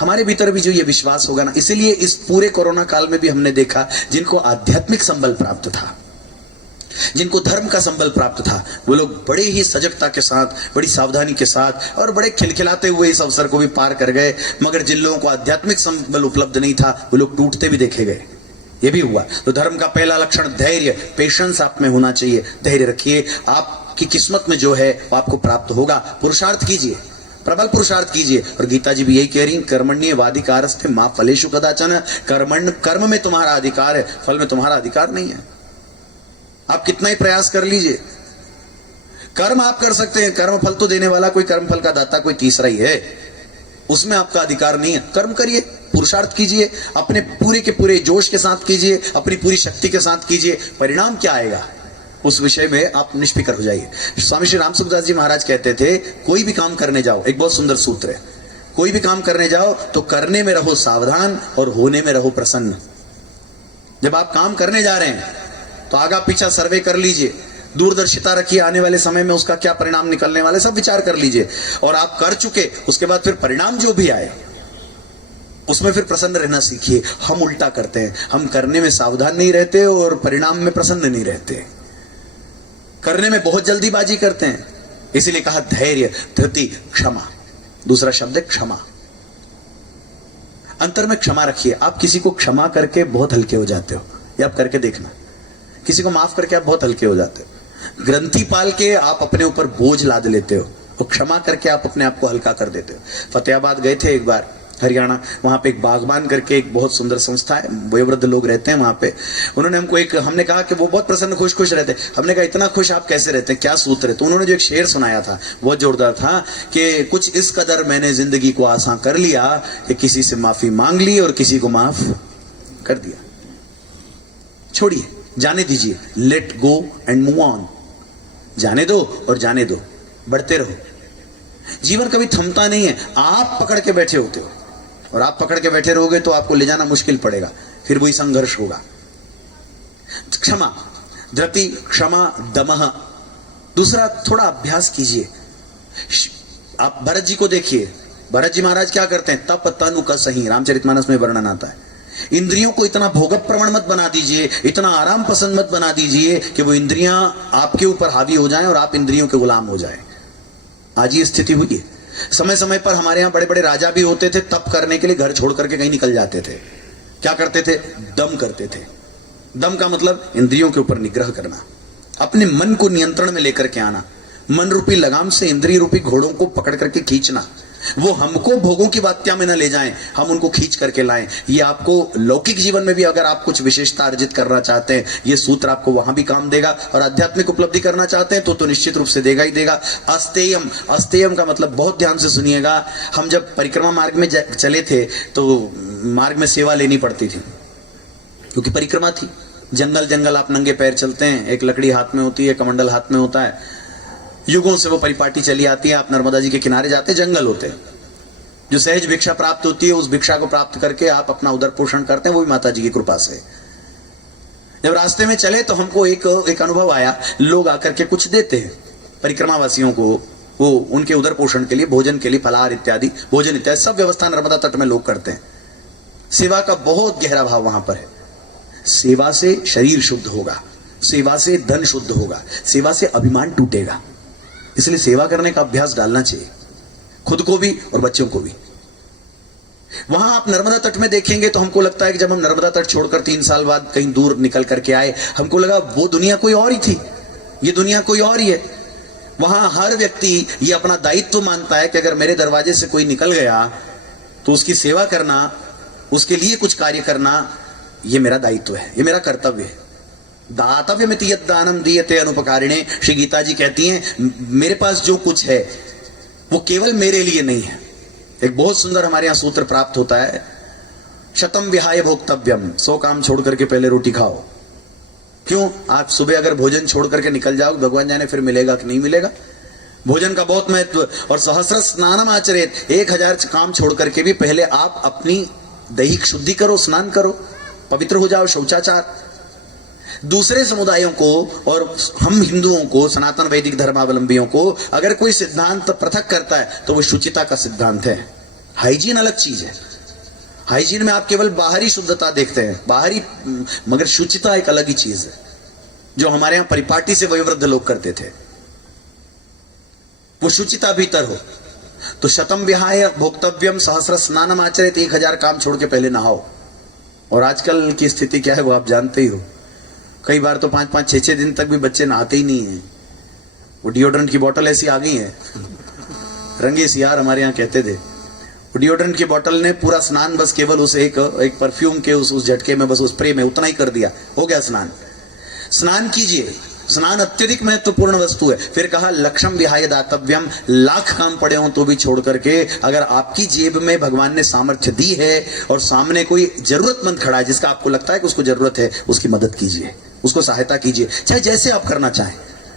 हमारे भीतर भी जो ये विश्वास होगा ना, इसीलिए इस पूरे कोरोना काल में भी हमने देखा जिनको आध्यात्मिक संबल प्राप्त था, जिनको धर्म का संबल प्राप्त था, वो लोग बड़े ही सजगता के साथ, बड़ी सावधानी के साथ और बड़े खिलखिलाते हुए इस अवसर को भी पार कर गए। मगर जिन लोगों को आध्यात्मिक संबल उपलब्ध नहीं था, वो लोग टूटते भी देखे गए। ये भी हुआ। तो धर्म का पहला लक्षण धैर्य, पेशेंस आप में होना चाहिए। धैर्य रखिए, आपकी किस्मत में जो है वो आपको प्राप्त होगा। पुरुषार्थ कीजिए, प्रबल पुरुषार्थ कीजिए। और गीता जी भी यही कह रही, कर्मण्येवाधिकारस्ते मा फलेषु कदाचन। कर्म में तुम्हारा अधिकार है, फल में तुम्हारा अधिकार नहीं है। आप कितना ही प्रयास कर लीजिए, कर्म आप कर सकते हैं, कर्म फल तो देने वाला कोई, कर्म फल का दाता कोई तीसरा ही है, उसमें आपका अधिकार नहीं है। कर्म करिए, पुरुषार्थ कीजिए, अपने पूरे के पूरे जोश के साथ कीजिए, अपनी पूरी शक्ति के साथ कीजिए। परिणाम क्या आएगा उस विषय में आप निष्फिक्र हो जाइए। स्वामी श्री रामसुखदास जी महाराज कहते थे, कोई भी काम करने जाओ, एक बहुत सुंदर सूत्र है, कोई भी काम करने जाओ तो करने में रहो सावधान और होने में रहो प्रसन्न। जब आप काम करने जा रहे हैं तो आगा पीछा सर्वे कर लीजिए, दूरदर्शिता रखिए, आने वाले समय में उसका क्या परिणाम निकलने वाले सब विचार कर लीजिए। और आप कर चुके, उसके बाद फिर परिणाम जो भी आए उसमें फिर प्रसन्न रहना सीखिए। हम उल्टा करते हैं, हम करने में सावधान नहीं रहते और परिणाम में प्रसन्न नहीं रहते, करने में बहुत जल्दीबाजी करते हैं। इसीलिए कहा धैर्य, धृति, क्षमा। दूसरा शब्द है क्षमा। अंतर में क्षमा रखिए। आप किसी को क्षमा करके बहुत हल्के हो जाते हो, ये आप करके देखना। किसी को माफ करके आप बहुत हल्के हो जाते हो। ग्रंथि पाल के आप अपने ऊपर बोझ लाद लेते हो, और क्षमा करके आप अपने आप को हल्का कर देते हो। फतेहाबाद गए थे एक बार, हरियाणा, वहां पे एक बागबान करके एक बहुत सुंदर संस्था है, वयोवृद्ध लोग रहते हैं वहां पे। उन्होंने हमको हमने कहा कि वो बहुत प्रसन्न खुश खुश रहते। हमने कहा इतना खुश आप कैसे रहते हैं, क्या सूत्र है? तो उन्होंने जो एक शेर सुनाया था बहुत जोरदार था कि कुछ इस कदर मैंने जिंदगी को आसान कर लिया कि किसी से माफी मांग ली और किसी को माफ कर दिया। छोड़िए, जाने दीजिए, let go and move on. जाने दो और जाने दो, बढ़ते रहो। जीवन कभी थमता नहीं है, आप पकड़ के बैठे होते हो, और आप पकड़ के बैठे रहोगे तो आपको ले जाना मुश्किल पड़ेगा, फिर वही संघर्ष होगा। क्षमा, धृति, क्षमा, दमः। दूसरा, थोड़ा अभ्यास कीजिए। आप भरत जी को देखिए, भरत जी महाराज क्या करते हैं, तप तनु का सही, रामचरितमानस में वर्णन आता है। इंद्रियों को इतना भोगप प्रवण मत बना दीजिए, इतना आराम पसंद मत बना दीजिए कि वो इंद्रियां आपके ऊपर हावी हो जाएं और आप इंद्रियों के गुलाम हो जाएं। आज ये स्थिति हुई है। समय समय पर हमारे यहाँ बड़े बड़े राजा भी होते थे, तप करने के लिए घर छोड़ करके कहीं निकल जाते थे। क्या करते थे? दम करते थे। दम का मतलब इंद्रियों के ऊपर निग्रह करना, अपने मन को नियंत्रण में लेकर के आना, मन रूपी लगाम से इंद्रिय रूपी घोड़ों को पकड़ करके खींचना। वो हमको भोगों की बात्या में न ले जाएं, हम उनको खींच करके लाएं। ये आपको लौकिक जीवन में भी अगर आप कुछ विशेषता अर्जित करना चाहते हैं, ये सूत्र आपको वहां भी काम देगा, और आध्यात्मिक उपलब्धि करना चाहते हैं तो निश्चित रूप से देगा ही देगा। अस्तेयम, अस्तेयम का मतलब बहुत ध्यान से सुनिएगा। हम जब परिक्रमा मार्ग में चले थे तो मार्ग में सेवा लेनी पड़ती थी, क्योंकि परिक्रमा थी। जंगल जंगल आप नंगे पैर चलते हैं, एक लकड़ी हाथ में होती है, कमंडल हाथ में होता है। युगों से वो परिपाटी चली आती है। आप नर्मदा जी के किनारे जाते हैं, जंगल होते हैं, जो सहज भिक्षा प्राप्त होती है उस भिक्षा को प्राप्त करके आप अपना उदर पोषण करते हैं, वो भी माता जी की कृपा से। जब रास्ते में चले तो हमको एक अनुभव आया, लोग आकर के कुछ देते हैं परिक्रमा वासियों को, वो उनके उदर पोषण के लिए, भोजन के लिए, फलाहार इत्यादि, भोजन इत्यादि सब व्यवस्था नर्मदा तट में लोग करते हैं। सेवा का बहुत गहरा भाव वहां पर है। सेवा से शरीर शुद्ध होगा, सेवा से धन शुद्ध होगा, सेवा से अभिमान टूटेगा। इसलिए सेवा करने का अभ्यास डालना चाहिए, खुद को भी और बच्चों को भी। वहां आप नर्मदा तट में देखेंगे तो हमको लगता है कि जब हम नर्मदा तट छोड़कर 3 साल बाद कहीं दूर निकल करके आए, हमको लगा वो दुनिया कोई और ही थी, ये दुनिया कोई और ही है। वहां हर व्यक्ति ये अपना दायित्व मानता है कि अगर मेरे दरवाजे से कोई निकल गया तो उसकी सेवा करना, उसके लिए कुछ कार्य करना, ये मेरा दायित्व है, ये मेरा कर्तव्य है। दातव्य मिति यद दानम दीयते अनुपकारिणे। श्री गीता जी कहती हैं, मेरे पास जो कुछ है वो केवल मेरे लिए नहीं है। एक बहुत सुंदर हमारे यहां सूत्र प्राप्त होता है, शतम विहाय भोक्तव्यम। 100 काम छोड़ करके पहले रोटी खाओ। क्यों? आप सुबह अगर भोजन छोड़ करके निकल जाओ, भगवान जाने फिर मिलेगा कि नहीं मिलेगा। भोजन का बहुत महत्व। और सहस्र स्नानम आचरेत, 1000 काम छोड़ करके भी पहले आप अपनी दैहिक शुद्धि करो, स्नान करो, पवित्र हो जाओ, शौचाचार। दूसरे समुदायों को और हम हिंदुओं को, सनातन वैदिक धर्मावलंबियों को अगर कोई सिद्धांत पृथक करता है तो वो शुचिता का सिद्धांत है। हाइजीन अलग चीज है। हाइजीन में आप केवल बाहरी शुद्धता देखते हैं, बाहरी, मगर शुचिता एक अलग ही चीज है, जो हमारे यहां परिपाटी से वयोवृद्ध लोग करते थे। वो शुचिता भीतर हो तो शतम विहाय भोक्तव्यम सहस्र स्नानम आचरित, 1000 काम छोड़ के पहले नहाओ। और आजकल की स्थिति क्या है वो आप जानते ही हो। कई बार तो 5-5, 6-6 दिन तक भी बच्चे नहाते ही नहीं है। वो डिओड्रेंट की बोतल ऐसी आ गई है, रंगे सियार हमारे यहाँ कहते थे, डिओड्रेंट की बोतल ने पूरा स्नान बस केवल उस एक परफ्यूम के उस झटके में, बस उस स्प्रे में उतना ही कर दिया, हो गया स्नान। स्नान कीजिए, स्नान अत्यधिक महत्वपूर्ण वस्तु है। फिर कहा लक्षम विहाय दातव्यम, लाख काम पड़े हों तो भी छोड़ करके, अगर आपकी जेब में भगवान ने सामर्थ्य दी है और सामने कोई जरूरतमंद खड़ा है जिसका आपको लगता है कि उसको जरूरत है, उसकी मदद कीजिए, उसको सहायता कीजिए। चाहे जैसे आप करना चाहें,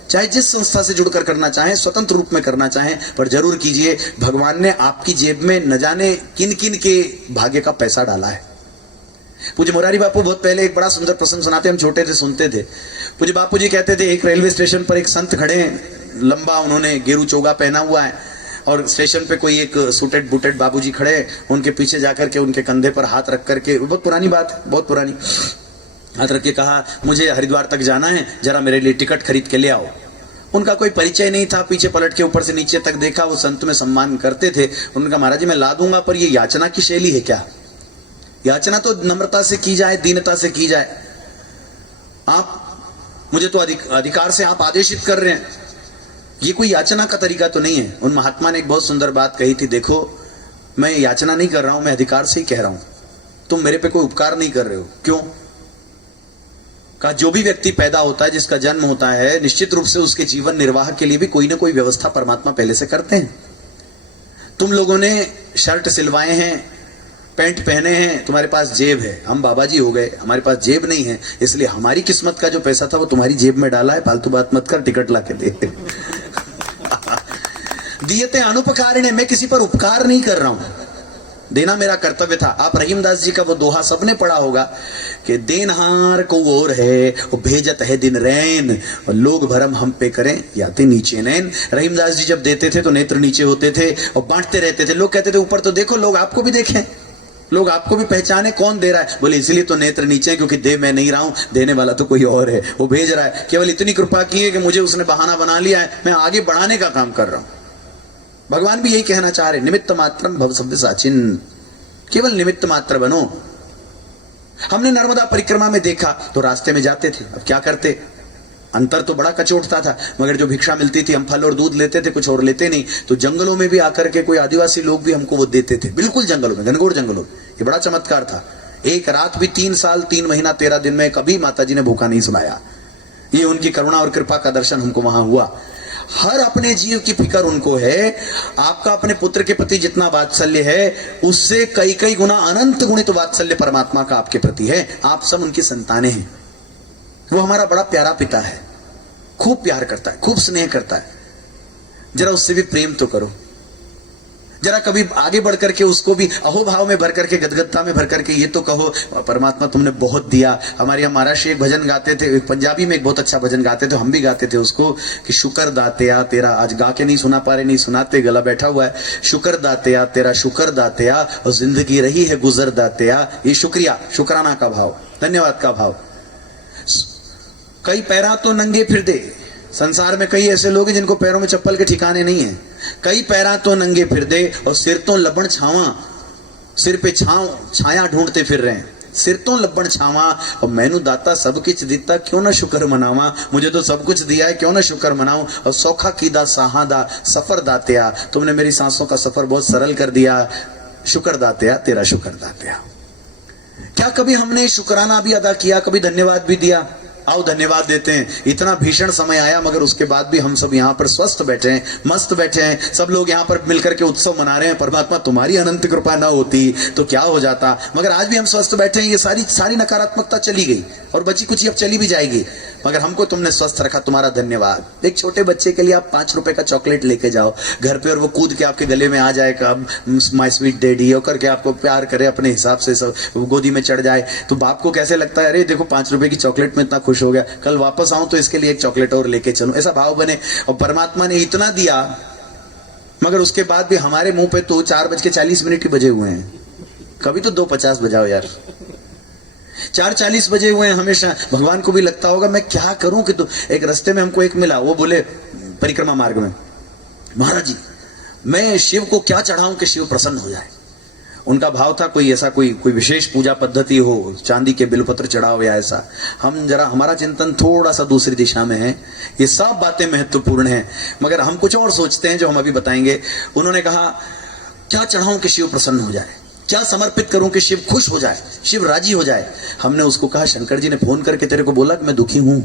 चाहे जिस संस्था से जुड़कर करना चाहें, स्वतंत्र रूप में करना चाहें, पर जरूर कीजिए। भगवान ने आपकी जेब में न जाने किन किन के भाग्य का पैसा डाला है। पूज्य मोरारी बापू बहुत पहले एक बड़ा सुंदर प्रसंग सुनाते, हम छोटे थे सुनते थे। पूज्य बापू जी कहते थे, एक रेलवे स्टेशन पर एक संत खड़े हैं, लंबा उन्होंने गेरू चोगा पहना हुआ है, और स्टेशन पे कोई एक सूटेड बूटेड बाबूजी खड़े हैं, उनके पीछे जाकर के उनके कंधे पर हाथ रख करके, बहुत पुरानी बात है, बहुत पुरानी, हाथ रख के कहा मुझे हरिद्वार तक जाना है, जरा मेरे लिए टिकट खरीद के ले आओ। उनका कोई परिचय नहीं था, पीछे पलट के ऊपर से नीचे तक देखा, वो संत में सम्मान करते थे। उन्होंने कहा महाराज जी मैं ला दूंगा, पर ये याचना की शैली है क्या? याचना तो नम्रता से की जाए, दीनता से की जाए। आप मुझे तो अधिकार से आप आदेशित कर रहे हैं, ये कोई याचना का तरीका तो नहीं है। उन महात्मा ने एक बहुत सुंदर बात कही थी, देखो मैं याचना नहीं कर रहा हूं, मैं अधिकार से ही कह रहा हूं, तुम मेरे पे कोई उपकार नहीं कर रहे हो। क्यों? कहा जो भी व्यक्ति पैदा होता है, जिसका जन्म होता है, निश्चित रूप से उसके जीवन निर्वाह के लिए भी कोई ना कोई व्यवस्था परमात्मा पहले से करते हैं। तुम लोगों ने शर्ट सिलवाए हैं, पैंट पहने हैं, तुम्हारे पास जेब है, हम बाबा जी हो गए, हमारे पास जेब नहीं है, इसलिए हमारी किस्मत का जो पैसा था वो तुम्हारी जेब में डाला है, फालतू बात मत कर, टिकट ला के दे। दियते अनुपकारिणे, मैं किसी पर उपकार नहीं कर रहा हूं, देना मेरा कर्तव्य था। आप रहीमदास जी का वो दोहा सबने पढ़ा होगा कि देनहार को और है, वो भेजत है दिन रैन, और लोग भरम हम पे करें याते नीचे नैन। रहीमदास जी जब देते थे तो नेत्र नीचे होते थे और बांटते रहते थे। लोग कहते थे ऊपर तो देखो, लोग आपको भी देखें, लोग आपको भी पहचाने, कौन दे रहा है? बोले इसलिए तो नेत्र नीचे है, क्योंकि दे मैं नहीं रहा हूं, देने वाला तो कोई और है, वो भेज रहा है। केवल इतनी कृपा की है कि मुझे उसने बहाना बना लिया है, मैं आगे बढ़ाने का काम कर रहा हूं। भगवान भी यही कहना चाह रहे, निमित्त मात्रम भव सव्य साचिन, केवल निमित्त मात्र बनो। हमने नर्मदा परिक्रमा में देखा तो रास्ते में जाते थे, अब क्या करते, अंतर तो बड़ा कचोटता था, मगर जो भिक्षा मिलती थी हम फल और दूध लेते थे, कुछ और लेते नहीं। तो जंगलों में भी आकर के कोई आदिवासी लोग भी हमको वो देते थे, बिल्कुल जंगलों में, घनघोर जंगलों में। ये बड़ा चमत्कार था। एक रात भी 3 साल 3 महीना 13 दिन में कभी माता जी ने भूखा नहीं सुनाया। ये उनकी करुणा और कृपा का दर्शन हमको वहां हुआ। हर अपने जीव की फिक्र उनको है। आपका अपने पुत्र के प्रति जितना वात्सल्य है, उससे कई कई गुना अनंत गुणित वात्सल्य परमात्मा का आपके प्रति है। आप सब उनकी संतानें हैं। वो हमारा बड़ा प्यारा पिता है, खूब प्यार करता है, खूब स्नेह करता है। जरा उससे भी प्रेम तो करो, जरा कभी आगे बढ़ करके उसको भी अहोभाव में भर करके, गदगदता में भर करके ये तो कहो परमात्मा तुमने बहुत दिया। हमारे यहाँ महाराज एक भजन गाते थे, पंजाबी में एक बहुत अच्छा भजन गाते थे, हम भी गाते थे उसको, कि शुक्र दातिया तेरा, आज गा के नहीं सुना पा रहे, नहीं सुनाते, गला बैठा हुआ है। शुक्र दातिया तेरा, शुक्र दातिया, और जिंदगी रही है गुजर दातिया। ये शुक्रिया, शुक्राना का भाव, धन्यवाद का भाव। कई पैरा तो नंगे फिर दे, संसार में कई ऐसे लोग हैं जिनको पैरों में चप्पल के ठिकाने नहीं है। कई पैरा तो नंगे फिर दे, और सिर तो लबण छावा, सिर पे छाया ढूंढते फिर रहे हैं। सिर तो लबण छावा, और मैनू दाता सब कुछ दिता, क्यों ना शुक्र मनावा। मुझे तो सब कुछ दिया है, क्यों ना शुक्र मनाऊं। और सौखा कीदा साहादा सफर दातिया, तुमने मेरी सांसों का सफर बहुत सरल कर दिया। शुक्र दातिया तेरा, शुक्र दातिया। क्या कभी हमने शुक्राना भी अदा किया, कभी धन्यवाद भी दिया? आओ धन्यवाद देते हैं। इतना भीषण समय आया, मगर उसके बाद भी हम सब यहाँ पर स्वस्थ बैठे हैं, मस्त बैठे हैं, सब लोग यहाँ पर मिलकर के उत्सव मना रहे हैं। परमात्मा तुम्हारी अनंत कृपा ना होती तो क्या हो जाता, मगर आज भी हम स्वस्थ बैठे हैं। ये सारी नकारात्मकता चली गई और बची कुछ अब चली भी जाएगी, मगर हमको तुमने स्वस्थ रखा, तुम्हारा धन्यवाद। एक छोटे बच्चे के लिए आप 5 रुपए का चॉकलेट लेके जाओ घर पे, और वो कूद के आपके गले में आ जाएगा, माय स्वीट डैडी हो करके आपको प्यार करे, अपने हिसाब से सब गोदी में चढ़ जाए, तो बाप को कैसे लगता है, अरे देखो 5 रुपए की चॉकलेट में इतना खुश हो गया, कल वापस आऊं तो इसके लिए एक चॉकलेट और लेके चलूं, ऐसा भाव बने। और परमात्मा ने इतना दिया, मगर उसके बाद भी हमारे मुंह पे तो 4:40 ही बजे हुए हैं। कभी तो 2:50 बजाओ यार। 4:40 बजे हुए हैं हमेशा। भगवान को भी लगता होगा मैं क्या करूं कि तो एक रास्ते में हमको एक मिला, वो बोले परिक्रमा मार्ग में, महाराज जी मैं शिव को क्या चढ़ाऊं कि शिव प्रसन्न हो जाए। उनका भाव था कोई ऐसा कोई विशेष पूजा पद्धति हो, चांदी के बिलपत्र चढ़ाओ या ऐसा। हम जरा, हमारा चिंतन थोड़ा सा दूसरी दिशा में है। ये सब बातें महत्वपूर्ण हैं मगर हम कुछ और सोचते हैं जो हम अभी बताएंगे। उन्होंने कहा क्या चढ़ाऊं कि शिव प्रसन्न हो जाए, क्या समर्पित करूं कि शिव खुश हो जाए, शिव राजी हो जाए। हमने उसको कहा शंकर जी ने फोन करके तेरे को बोला कि मैं दुखी हूं,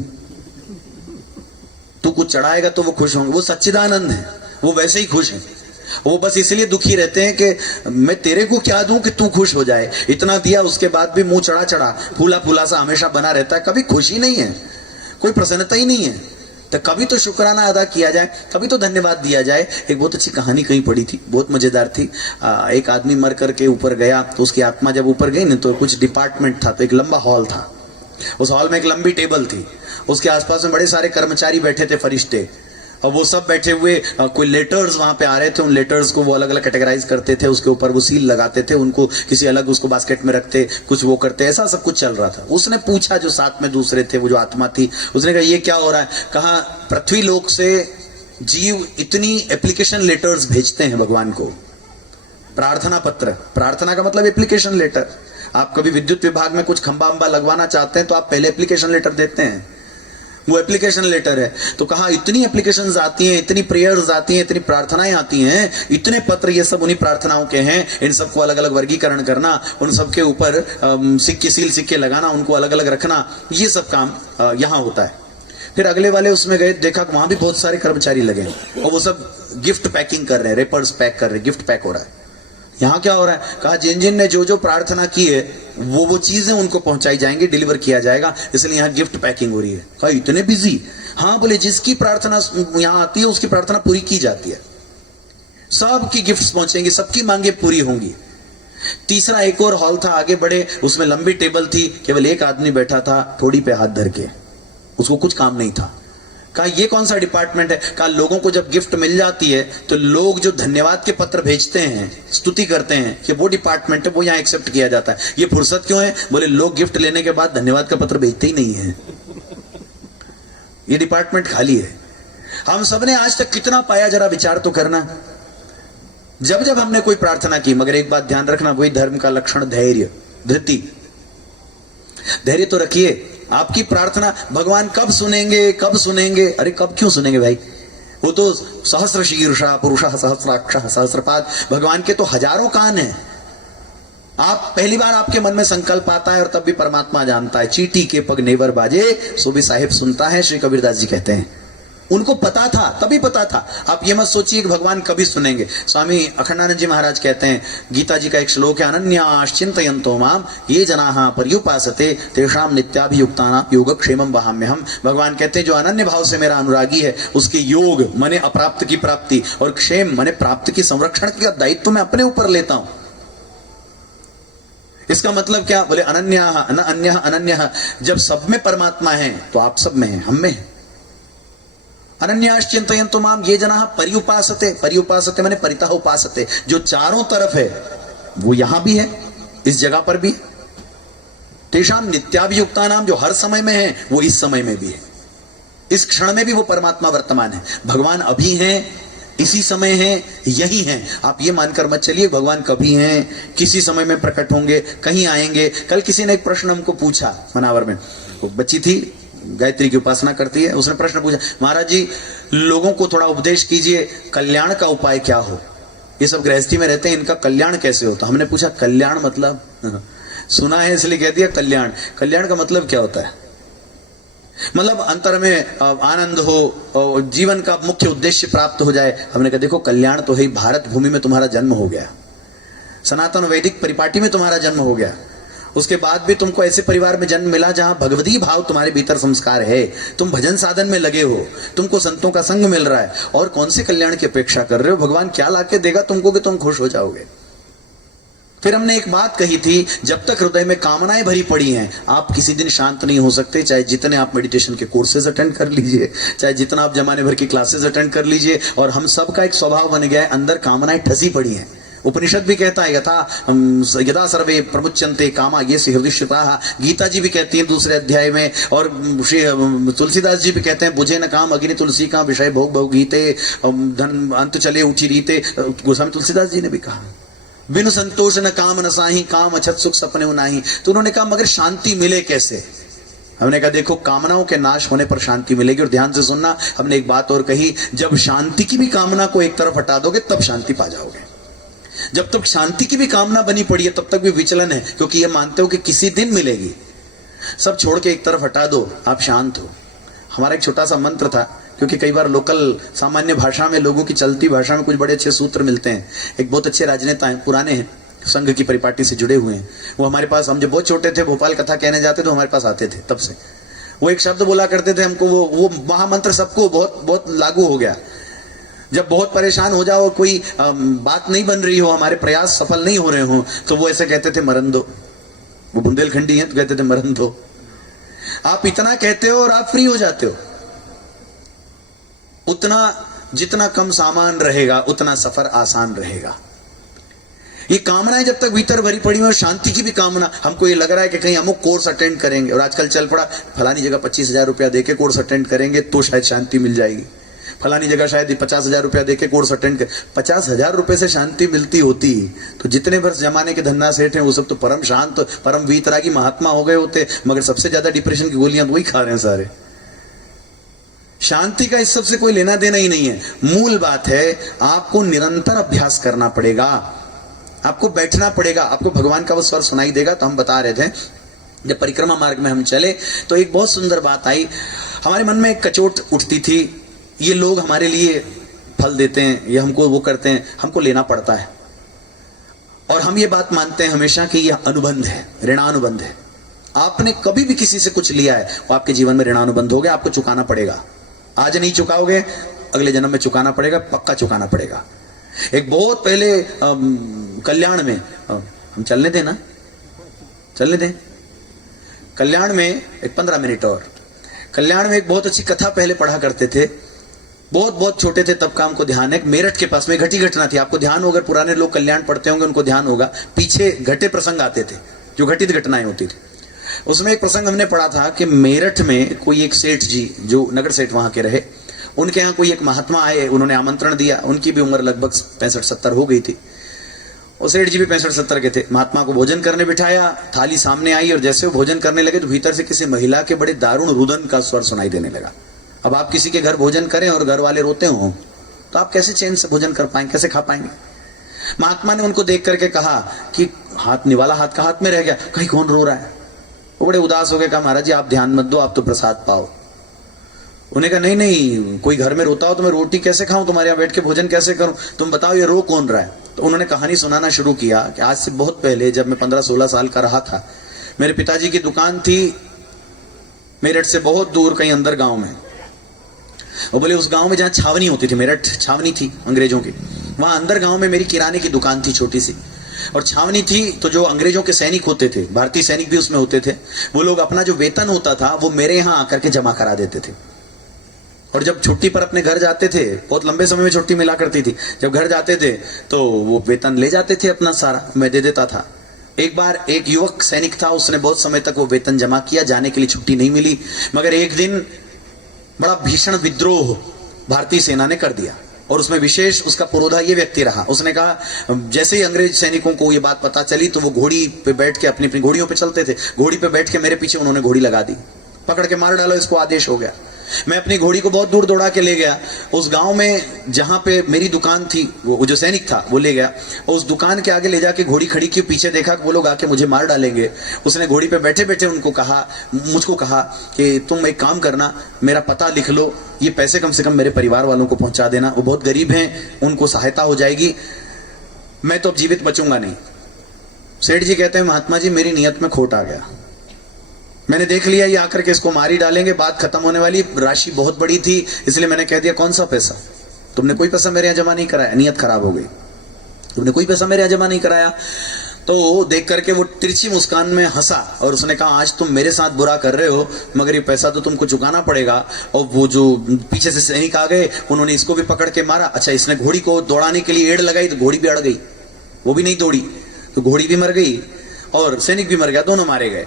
तू कुछ चढ़ाएगा तो वो खुश होंगे। वो सच्चिदानंद है, वो वैसे ही खुश है। वो बस इसलिए दुखी रहते हैं कि मैं तेरे को क्या दूं कि तू खुश हो जाए। इतना दिया उसके बाद भी मुंह चढ़ा चढ़ा फूला फूला सा हमेशा बना रहता है। कभी खुशी नहीं है, कोई प्रसन्नता ही नहीं है। तो कभी तो शुक्राना अदा किया जाए, कभी तो धन्यवाद दिया जाए। एक बहुत अच्छी कहानी कहीं पड़ी थी, बहुत मजेदार थी। एक आदमी मर करके ऊपर गया तो उसकी आत्मा जब ऊपर गई ना तो कुछ डिपार्टमेंट था, तो एक लंबा हॉल था। उस हॉल में एक लंबी टेबल थी, उसके आसपास में बड़े सारे कर्मचारी बैठे थे, फरिश्ते। और वो सब बैठे हुए, कोई लेटर्स वहां पे आ रहे थे, उन लेटर्स को वो अलग अलग कैटेगराइज करते थे, उसके ऊपर वो सील लगाते थे, उनको किसी अलग उसको बास्केट में रखते, कुछ वो करते, ऐसा सब कुछ चल रहा था। उसने पूछा जो साथ में दूसरे थे, वो जो आत्मा थी, उसने कहा ये क्या हो रहा है। कहा पृथ्वी लोक से जीव इतनी एप्लीकेशन लेटर्स भेजते हैं भगवान को, प्रार्थना पत्र। प्रार्थना का मतलब एप्लीकेशन लेटर। आप कभी विद्युत विभाग में कुछ खंबा अंबा लगवाना चाहते हैं तो आप पहले एप्लीकेशन लेटर देते हैं, वो एप्लीकेशन लेटर है। तो कहा इतनी एप्लीकेशंस आती हैं, इतनी प्रेयर्स आती हैं, इतनी प्रार्थनाएं आती हैं, इतने पत्र, ये सब उन्हीं प्रार्थनाओं के हैं। इन सबको अलग अलग वर्गीकरण करना, उन सबके ऊपर सिक्के, सील सिक्के लगाना, उनको अलग अलग रखना, ये सब काम यहाँ होता है। फिर अगले वाले उसमें गए, देखा वहां भी बहुत सारे कर्मचारी लगे और वो सब गिफ्ट पैकिंग कर रहे हैं, रेपर्स पैक कर रहे हैं, गिफ्ट पैक हो रहा है। यहाँ क्या हो रहा है। कहा जिन जिन ने जो जो प्रार्थना की है वो चीजें उनको पहुंचाई जाएंगी, डिलीवर किया जाएगा, इसलिए यहाँ गिफ्ट पैकिंग हो रही है। कहा इतने बिजी। हाँ बोले जिसकी प्रार्थना यहाँ आती है उसकी प्रार्थना पूरी की जाती है, सबकी गिफ्ट्स पहुंचेंगी, सबकी मांगे पूरी होंगी। तीसरा एक और हॉल था, आगे बढ़े, उसमें लंबी टेबल थी, केवल एक आदमी बैठा था ठोड़ी पे हाथ धर के, उसको कुछ काम नहीं था। कहा ये कौन सा डिपार्टमेंट है। कहा लोगों को जब गिफ्ट मिल जाती है तो लोग जो धन्यवाद के पत्र भेजते हैं, स्तुति करते हैं, कि वो डिपार्टमेंट है, वो यहाँ एक्सेप्ट किया जाता है। ये फुर्सत क्यों है। बोले लोग गिफ्ट लेने के बाद धन्यवाद का पत्र भेजते ही नहीं है, ये डिपार्टमेंट खाली है। हम सबने आज तक कितना पाया जरा विचार तो करना। जब जब हमने कोई प्रार्थना की, मगर एक बात ध्यान रखना, वही धर्म का लक्षण धैर्य, धृति। धैर्य तो रखिए। आपकी प्रार्थना भगवान कब सुनेंगे, कब सुनेंगे। अरे कब क्यों सुनेंगे भाई, वो तो सहस्र शीर्षा पुरुषः सहस्राक्षः सहस्रपाद, भगवान के तो हजारों कान हैं। आप पहली बार आपके मन में संकल्प आता है और तब भी परमात्मा जानता है। चींटी के पग नेवर बाजे सो भी साहिब सुनता है, श्री कबीरदास जी कहते हैं। उनको पता था, तभी पता था। आप ये मत सोचिए कि भगवान कभी सुनेंगे। स्वामी अखंडानंद जी महाराज कहते हैं, गीता जी का एक श्लोक है, अनन्याश्चिन्तयन्तो माम ये जनाः पर्युपासते तेषां नित्याभियुक्तानां योगक्षेमं वहाम्यहम्। भगवान कहते हैं जो अनन्य भाव से मेरा अनुरागी है, उसके योग माने अप्राप्त की प्राप्ति और क्षेम माने प्राप्त की संरक्षण का दायित्व मैं अपने ऊपर लेता हूं। इसका मतलब क्या। बोले अनन्याः अन्यः अनन्यः, जब सब में परमात्मा है तो आप सब में है, हम में है। अनन्याश्चिन्तयन्तो माम ये जनाः पर्युपासते, पर्युपासते माने परितः उपासते, जो चारों तरफ है वो यहां भी है, इस जगह पर भी। तेषां नित्याभियुक्तानां, जो हर समय में है वो इस समय में भी है, इस क्षण में भी वो परमात्मा वर्तमान है। भगवान अभी हैं, इसी समय है, यही है। आप ये मानकर मत चलिए भगवान कभी हैं, किसी समय में प्रकट होंगे, कहीं आएंगे। कल किसी ने एक प्रश्न हमको पूछा मनावर में, वो बच्ची थी गायत्री की उपासना करती है, उसने प्रश्न पूछा, महाराज जी लोगों को थोड़ा उपदेश कीजिए, कल्याण का उपाय क्या हो। ये सब गृहस्थी में रहते हैं, इनका कल्याण कैसे होता। हमने पूछा कल्याण मतलब सुना है इसलिए कह दिया कल्याण। कल्याण का मतलब क्या होता है। मतलब अंतर में आनंद हो, जीवन का मुख्य उद्देश्य प्राप्त हो जाए। हमने कहा देखो कल्याण तो है, भारत भूमि में तुम्हारा जन्म हो गया, सनातन वैदिक परिपाटी में तुम्हारा जन्म हो गया, उसके बाद भी तुमको ऐसे परिवार में जन्म मिला जहां भगवती भाव तुम्हारे भीतर संस्कार है, तुम भजन साधन में लगे हो, तुमको संतों का संग मिल रहा है, और कौन से कल्याण की अपेक्षा कर रहे हो। भगवान क्या लाके देगा तुमको कि तुम खुश हो जाओगे। फिर हमने एक बात कही थी, जब तक हृदय में कामनाएं भरी पड़ी हैं, आप किसी दिन शांत नहीं हो सकते। चाहे जितने आप मेडिटेशन के कोर्सेज अटेंड कर लीजिए, चाहे जितना आप जमाने भर की क्लासेस अटेंड कर लीजिए, और हम सब का एक स्वभाव बन गया है, अंदर कामनाएं ठसी पड़ी हैं। उपनिषद भी कहता है यदा सर्वे प्रमुच्यन्ते कामा ये हृदयश्रुताः। गीता जी भी कहती है दूसरे अध्याय में, और श्री तुलसीदास जी भी कहते हैं बुझे न काम अग्नि तुलसी का विषय भोग भोग गीते धन अंत चले ऊंची रीते। गोस्वामी तुलसीदास जी ने भी कहा बिनु संतोष न काम न साही, काम अछत सुख सपने नाही। तो उन्होंने कहा मगर शांति मिले कैसे? हमने कहा देखो, कामनाओं के नाश होने पर शांति मिलेगी। और ध्यान से सुनना, हमने एक बात और कही, जब शांति की भी कामना को एक तरफ हटा दोगे तब शांति पा जाओगे। जब तक शांति की भी कामना बनी पड़ी है तब तक भी विचलन है, क्योंकि ये मानते हो कि किसी दिन मिलेगी। सब छोड़ के एक तरफ हटा दो, आप शांत हो। हमारा एक छोटा सा मंत्र था, क्योंकि कई बार लोकल सामान्य भाषा में, लोगों की चलती भाषा में कुछ बड़े अच्छे सूत्र मिलते हैं। एक बहुत अच्छे राजनेता हैं, पुराने हैं, संघ की परिपाटी से जुड़े हुए हैं। वो हमारे पास, हम जब बहुत छोटे थे, भोपाल कथा कहने जाते तो हमारे पास आते थे। तब से वो एक शब्द बोला करते थे हमको, वो महामंत्र सबको बहुत बहुत लागू हो गया। जब बहुत परेशान हो जाओ, कोई बात नहीं बन रही हो, हमारे प्रयास सफल नहीं हो रहे हो, तो वो ऐसे कहते थे मरन दो। वो बुंदेलखंडी हैं तो कहते थे मरन दो। आप इतना कहते हो और आप फ्री हो जाते हो। उतना जितना कम सामान रहेगा उतना सफर आसान रहेगा। ये कामनाएं जब तक भीतर भरी पड़ी हो, शांति की भी कामना, हमको ये लग रहा है कि कहीं अमुक कोर्स अटेंड करेंगे, और आजकल चल पड़ा फलानी जगह 25,000 रुपया देके कोर्स अटेंड करेंगे तो शायद शांति मिल जाएगी। फलानी जगह शायद 50,000 रुपया देके कोर्स अटेंड कर। 50,000 रुपए से शांति मिलती होती तो जितने वर्ष जमाने के धन्ना सेठ हैं वो सब तो परम शांत, परम वीतरागी महात्मा हो गए होते। मगर सबसे ज्यादा डिप्रेशन की गोलियां तो वही खा रहे हैं सारे। शांति का इस सबसे कोई लेना देना ही नहीं है। मूल बात है, आपको निरंतर अभ्यास करना पड़ेगा, आपको बैठना पड़ेगा। आपको भगवान का वो स्वर सुनाई देगा। तो हम बता रहे थे, जब परिक्रमा मार्ग में हम चले तो एक बहुत सुंदर बात आई। हमारे मन में एक कचोट उठती थी, ये लोग हमारे लिए फल देते हैं, ये हमको वो करते हैं, हमको लेना पड़ता है। और हम ये बात मानते हैं हमेशा कि यह अनुबंध है, ऋणानुबंध है। आपने कभी भी किसी से कुछ लिया है, वो आपके जीवन में ऋणानुबंध हो गया, आपको चुकाना पड़ेगा। आज नहीं चुकाओगे, अगले जन्म में चुकाना पड़ेगा, पक्का चुकाना पड़ेगा। एक बहुत पहले कल्याण में, हम चलने दें ना, चलने दें। कल्याण में एक 15 मिनट और, कल्याण में एक बहुत अच्छी कथा पहले पढ़ा करते थे। बहुत बहुत छोटे थे तब का हमको ध्यान है। मेरठ के पास में घटी घटना थी, आपको ध्यान होगा, पुराने लोग कल्याण पढ़ते होंगे उनको ध्यान होगा। पीछे घटे प्रसंग आते थे, जो घटित घटनाएं होती थी। उसमें एक प्रसंग हमने पढ़ा था कि मेरठ में कोई एक सेठ जी, जो नगर सेठ वहां के रहे, उनके यहाँ कोई एक महात्मा आए, उन्होंने आमंत्रण दिया। उनकी भी उम्र लगभग 65-70 हो गई थी। और सेठ जी भी 65-70 के थे। महात्मा को भोजन करने बिठाया, थाली सामने आई, और जैसे वो भोजन करने लगे तो भीतर से किसी महिला के बड़े दारुण रुदन का स्वर सुनाई देने लगा। अब आप किसी के घर भोजन करें और घर वाले रोते हो तो आप कैसे चैन से भोजन कर पाएंगे, कैसे खा पाएंगे? महात्मा ने उनको देख करके कहा कि हाथ निवाला हाथ का हाथ में रह गया, कहीं कौन रो रहा है? वो बड़े उदास हो गए, कहा महाराज जी आप ध्यान मत दो, आप तो प्रसाद पाओ। उन्हें कहा नहीं नहीं, कोई घर में रोता हो तो मैं रोटी कैसे खाऊं, तुम्हारे यहाँ बैठ के भोजन कैसे करूं, तुम बताओ ये रो कौन रहा है? तो उन्होंने कहानी सुनाना शुरू किया कि आज से बहुत पहले जब मैं 15-16 साल का रहा था, मेरे पिताजी की दुकान थी मेरठ से बहुत दूर कहीं अंदर गांव में। और बोले उस गांव में जहां छावनी होती थी, मेरठ छावनी थी अंग्रेजों की, वहां अंदर गांव में मेरी किराने की दुकान थी छोटी सी। और छावनी थी तो जो अंग्रेजों के सैनिक होते थे, भारतीय सैनिक भी उसमें होते थे, वो लोग अपना जो वेतन होता था वो मेरे यहाँ आकर के जमा करा देते थे। और जब छुट्टी पर अपने घर जाते थे, बहुत लंबे समय में छुट्टी मिला करती थी, जब घर जाते थे तो वो वेतन ले जाते थे अपना सारा, मैं दे देता था। एक बार एक युवक सैनिक था, उसने बहुत समय तक वो वेतन जमा किया, जाने के लिए छुट्टी नहीं मिली। मगर एक दिन बड़ा भीषण विद्रोह भारतीय सेना ने कर दिया, और उसमें विशेष उसका पुरोधा ये व्यक्ति रहा। उसने कहा, जैसे ही अंग्रेज सैनिकों को ये बात पता चली तो वो घोड़ी पे बैठ के, अपनी अपनी घोड़ियों पे चलते थे, घोड़ी पे बैठ के मेरे पीछे उन्होंने घोड़ी लगा दी, पकड़ के मार डालो, इसको आदेश हो गया। मैं अपनी घोड़ी को बहुत दूर दौड़ा के ले गया उस गांव में जहां पे मेरी दुकान थी। वो जो सैनिक था वो ले गया, और उस दुकान के आगे ले जाके घोड़ी खड़ी की, पीछे देखा कि वो लोग आके मुझे मार डालेंगे। उसने घोड़ी पे बैठे बैठे मुझको कहा कि तुम एक काम करना, मेरा पता लिख लो, ये पैसे कम से कम मेरे परिवार वालों को पहुंचा देना, वो बहुत गरीब हैं, उनको सहायता हो जाएगी, मैं तो अब जीवित बचूंगा नहीं। सेठ जी कहते हैं, महात्मा जी मेरी नियत में खोट आ गया, मैंने देख लिया ये आकर के इसको मार ही डालेंगे, बात खत्म होने वाली, राशि बहुत बड़ी थी, इसलिए मैंने कह दिया कौन सा पैसा, तुमने कोई पैसा मेरे यहाँ जमा नहीं कराया, नियत खराब हो गई, तुमने कोई पैसा मेरे यहाँ जमा नहीं कराया। तो देख करके वो तिरछी मुस्कान में हंसा और उसने कहा, आज तुम मेरे साथ बुरा कर रहे हो, मगर ये पैसा तो तुमको चुकाना पड़ेगा। और वो जो पीछे से सैनिक आ गए, उन्होंने इसको भी पकड़ के मारा। अच्छा, इसने घोड़ी को दौड़ाने के लिए एड़ लगाई तो घोड़ी भी अड़ गई, वो भी नहीं दौड़ी, तो घोड़ी भी मर गई और सैनिक भी मर गया, दोनों मारे गए।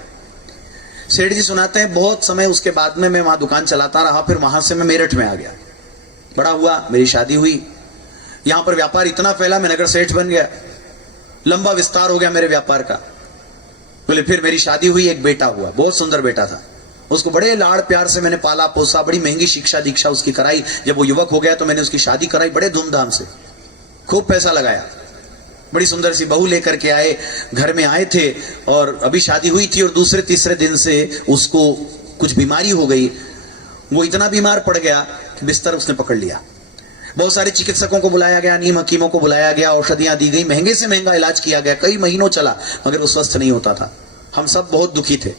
सेठ जी सुनाते हैं, बहुत समय उसके बाद में मैं वहां दुकान चलाता रहा, फिर वहां से मैं मेरठ में आ गया, बड़ा हुआ, मेरी शादी हुई, यहां पर व्यापार इतना फैला, मैं नगर सेठ बन गया, लंबा विस्तार हो गया मेरे व्यापार का। बोले फिर मेरी शादी हुई, एक बेटा हुआ, बहुत सुंदर बेटा था, उसको बड़े लाड़ प्यार से मैंने पाला पोसा, बड़ी महंगी शिक्षा दीक्षा उसकी कराई। जब वो युवक हो गया तो मैंने उसकी शादी कराई बड़े धूमधाम से, खूब पैसा लगाया, बड़ी सुंदर सी बहू लेकर के आए, घर में आए थे और अभी शादी हुई थी और दूसरे तीसरे दिन से उसको कुछ बीमारी हो गई। वो इतना बीमार पड़ गया कि बिस्तर उसने पकड़ लिया। बहुत सारे चिकित्सकों को बुलाया गया, नीम हकीमों को बुलाया गया, औषधियां दी गई, महंगे से महंगा इलाज किया गया, कई महीनों चला, मगर वो स्वस्थ नहीं होता था। हम सब बहुत दुखी थे।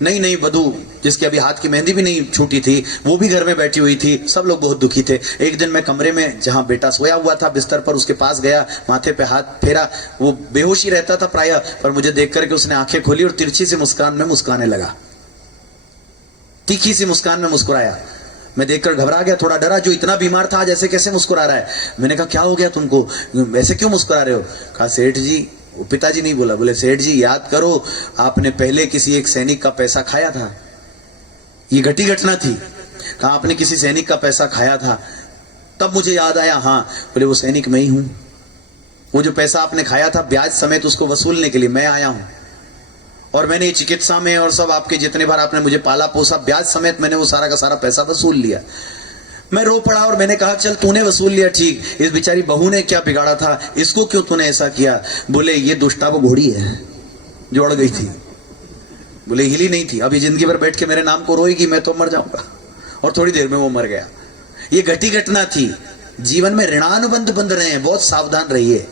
नई नई वधू जिसकी अभी हाथ की मेहंदी भी नहीं छूटी थी, वो भी घर में बैठी हुई थी, सब लोग बहुत दुखी थे। एक दिन मैं कमरे में जहां बेटा सोया हुआ था बिस्तर पर, उसके पास गया, माथे पे हाथ फेरा, वो बेहोशी रहता था प्रायः, पर मुझे देख करके उसने आंखें खोली और तिरछी सी मुस्कान में मुस्कुराने लगा, तीखी सी मुस्कान में मुस्कुराया। मैं देखकर घबरा गया, थोड़ा डरा, जो इतना बीमार था आज ऐसे कैसे मुस्कुरा रहा है। मैंने कहा, क्या हो गया तुमको, ऐसे क्यों मुस्कुरा रहे हो? कहा, सेठ जी, पिताजी नहीं बोला, बोले सेठ जी याद करो, आपने पहले किसी एक सैनिक का पैसा खाया था, ये घटी घटना थी। कहा, आपने किसी सैनिक का पैसा खाया था, तब मुझे याद आया। हाँ, बोले वो सैनिक मैं ही हूं, वो जो पैसा आपने खाया था ब्याज समेत उसको वसूलने के लिए मैं आया हूं, और मैंने चिकित्सा में और सब आपके जितने बार आपने मुझे पाला पोसा, ब्याज समेत मैंने वो सारा का सारा पैसा वसूल लिया। मैं रो पड़ा और मैंने कहा, चल तूने वसूल लिया ठीक, इस बेचारी बहू ने क्या बिगाड़ा था, इसको क्यों तूने ऐसा किया? बोले ये दुष्टा वो घोड़ी है जो अड़ गई थी, बोले हिली नहीं थी, अब ये जिंदगी भर बैठ के मेरे नाम को रोएगी, मैं तो मर जाऊंगा। और थोड़ी देर में वो मर गया। ये घटी घटना थी। जीवन में ऋणानुबंध बंध रहे हैं, बहुत सावधान रहिए।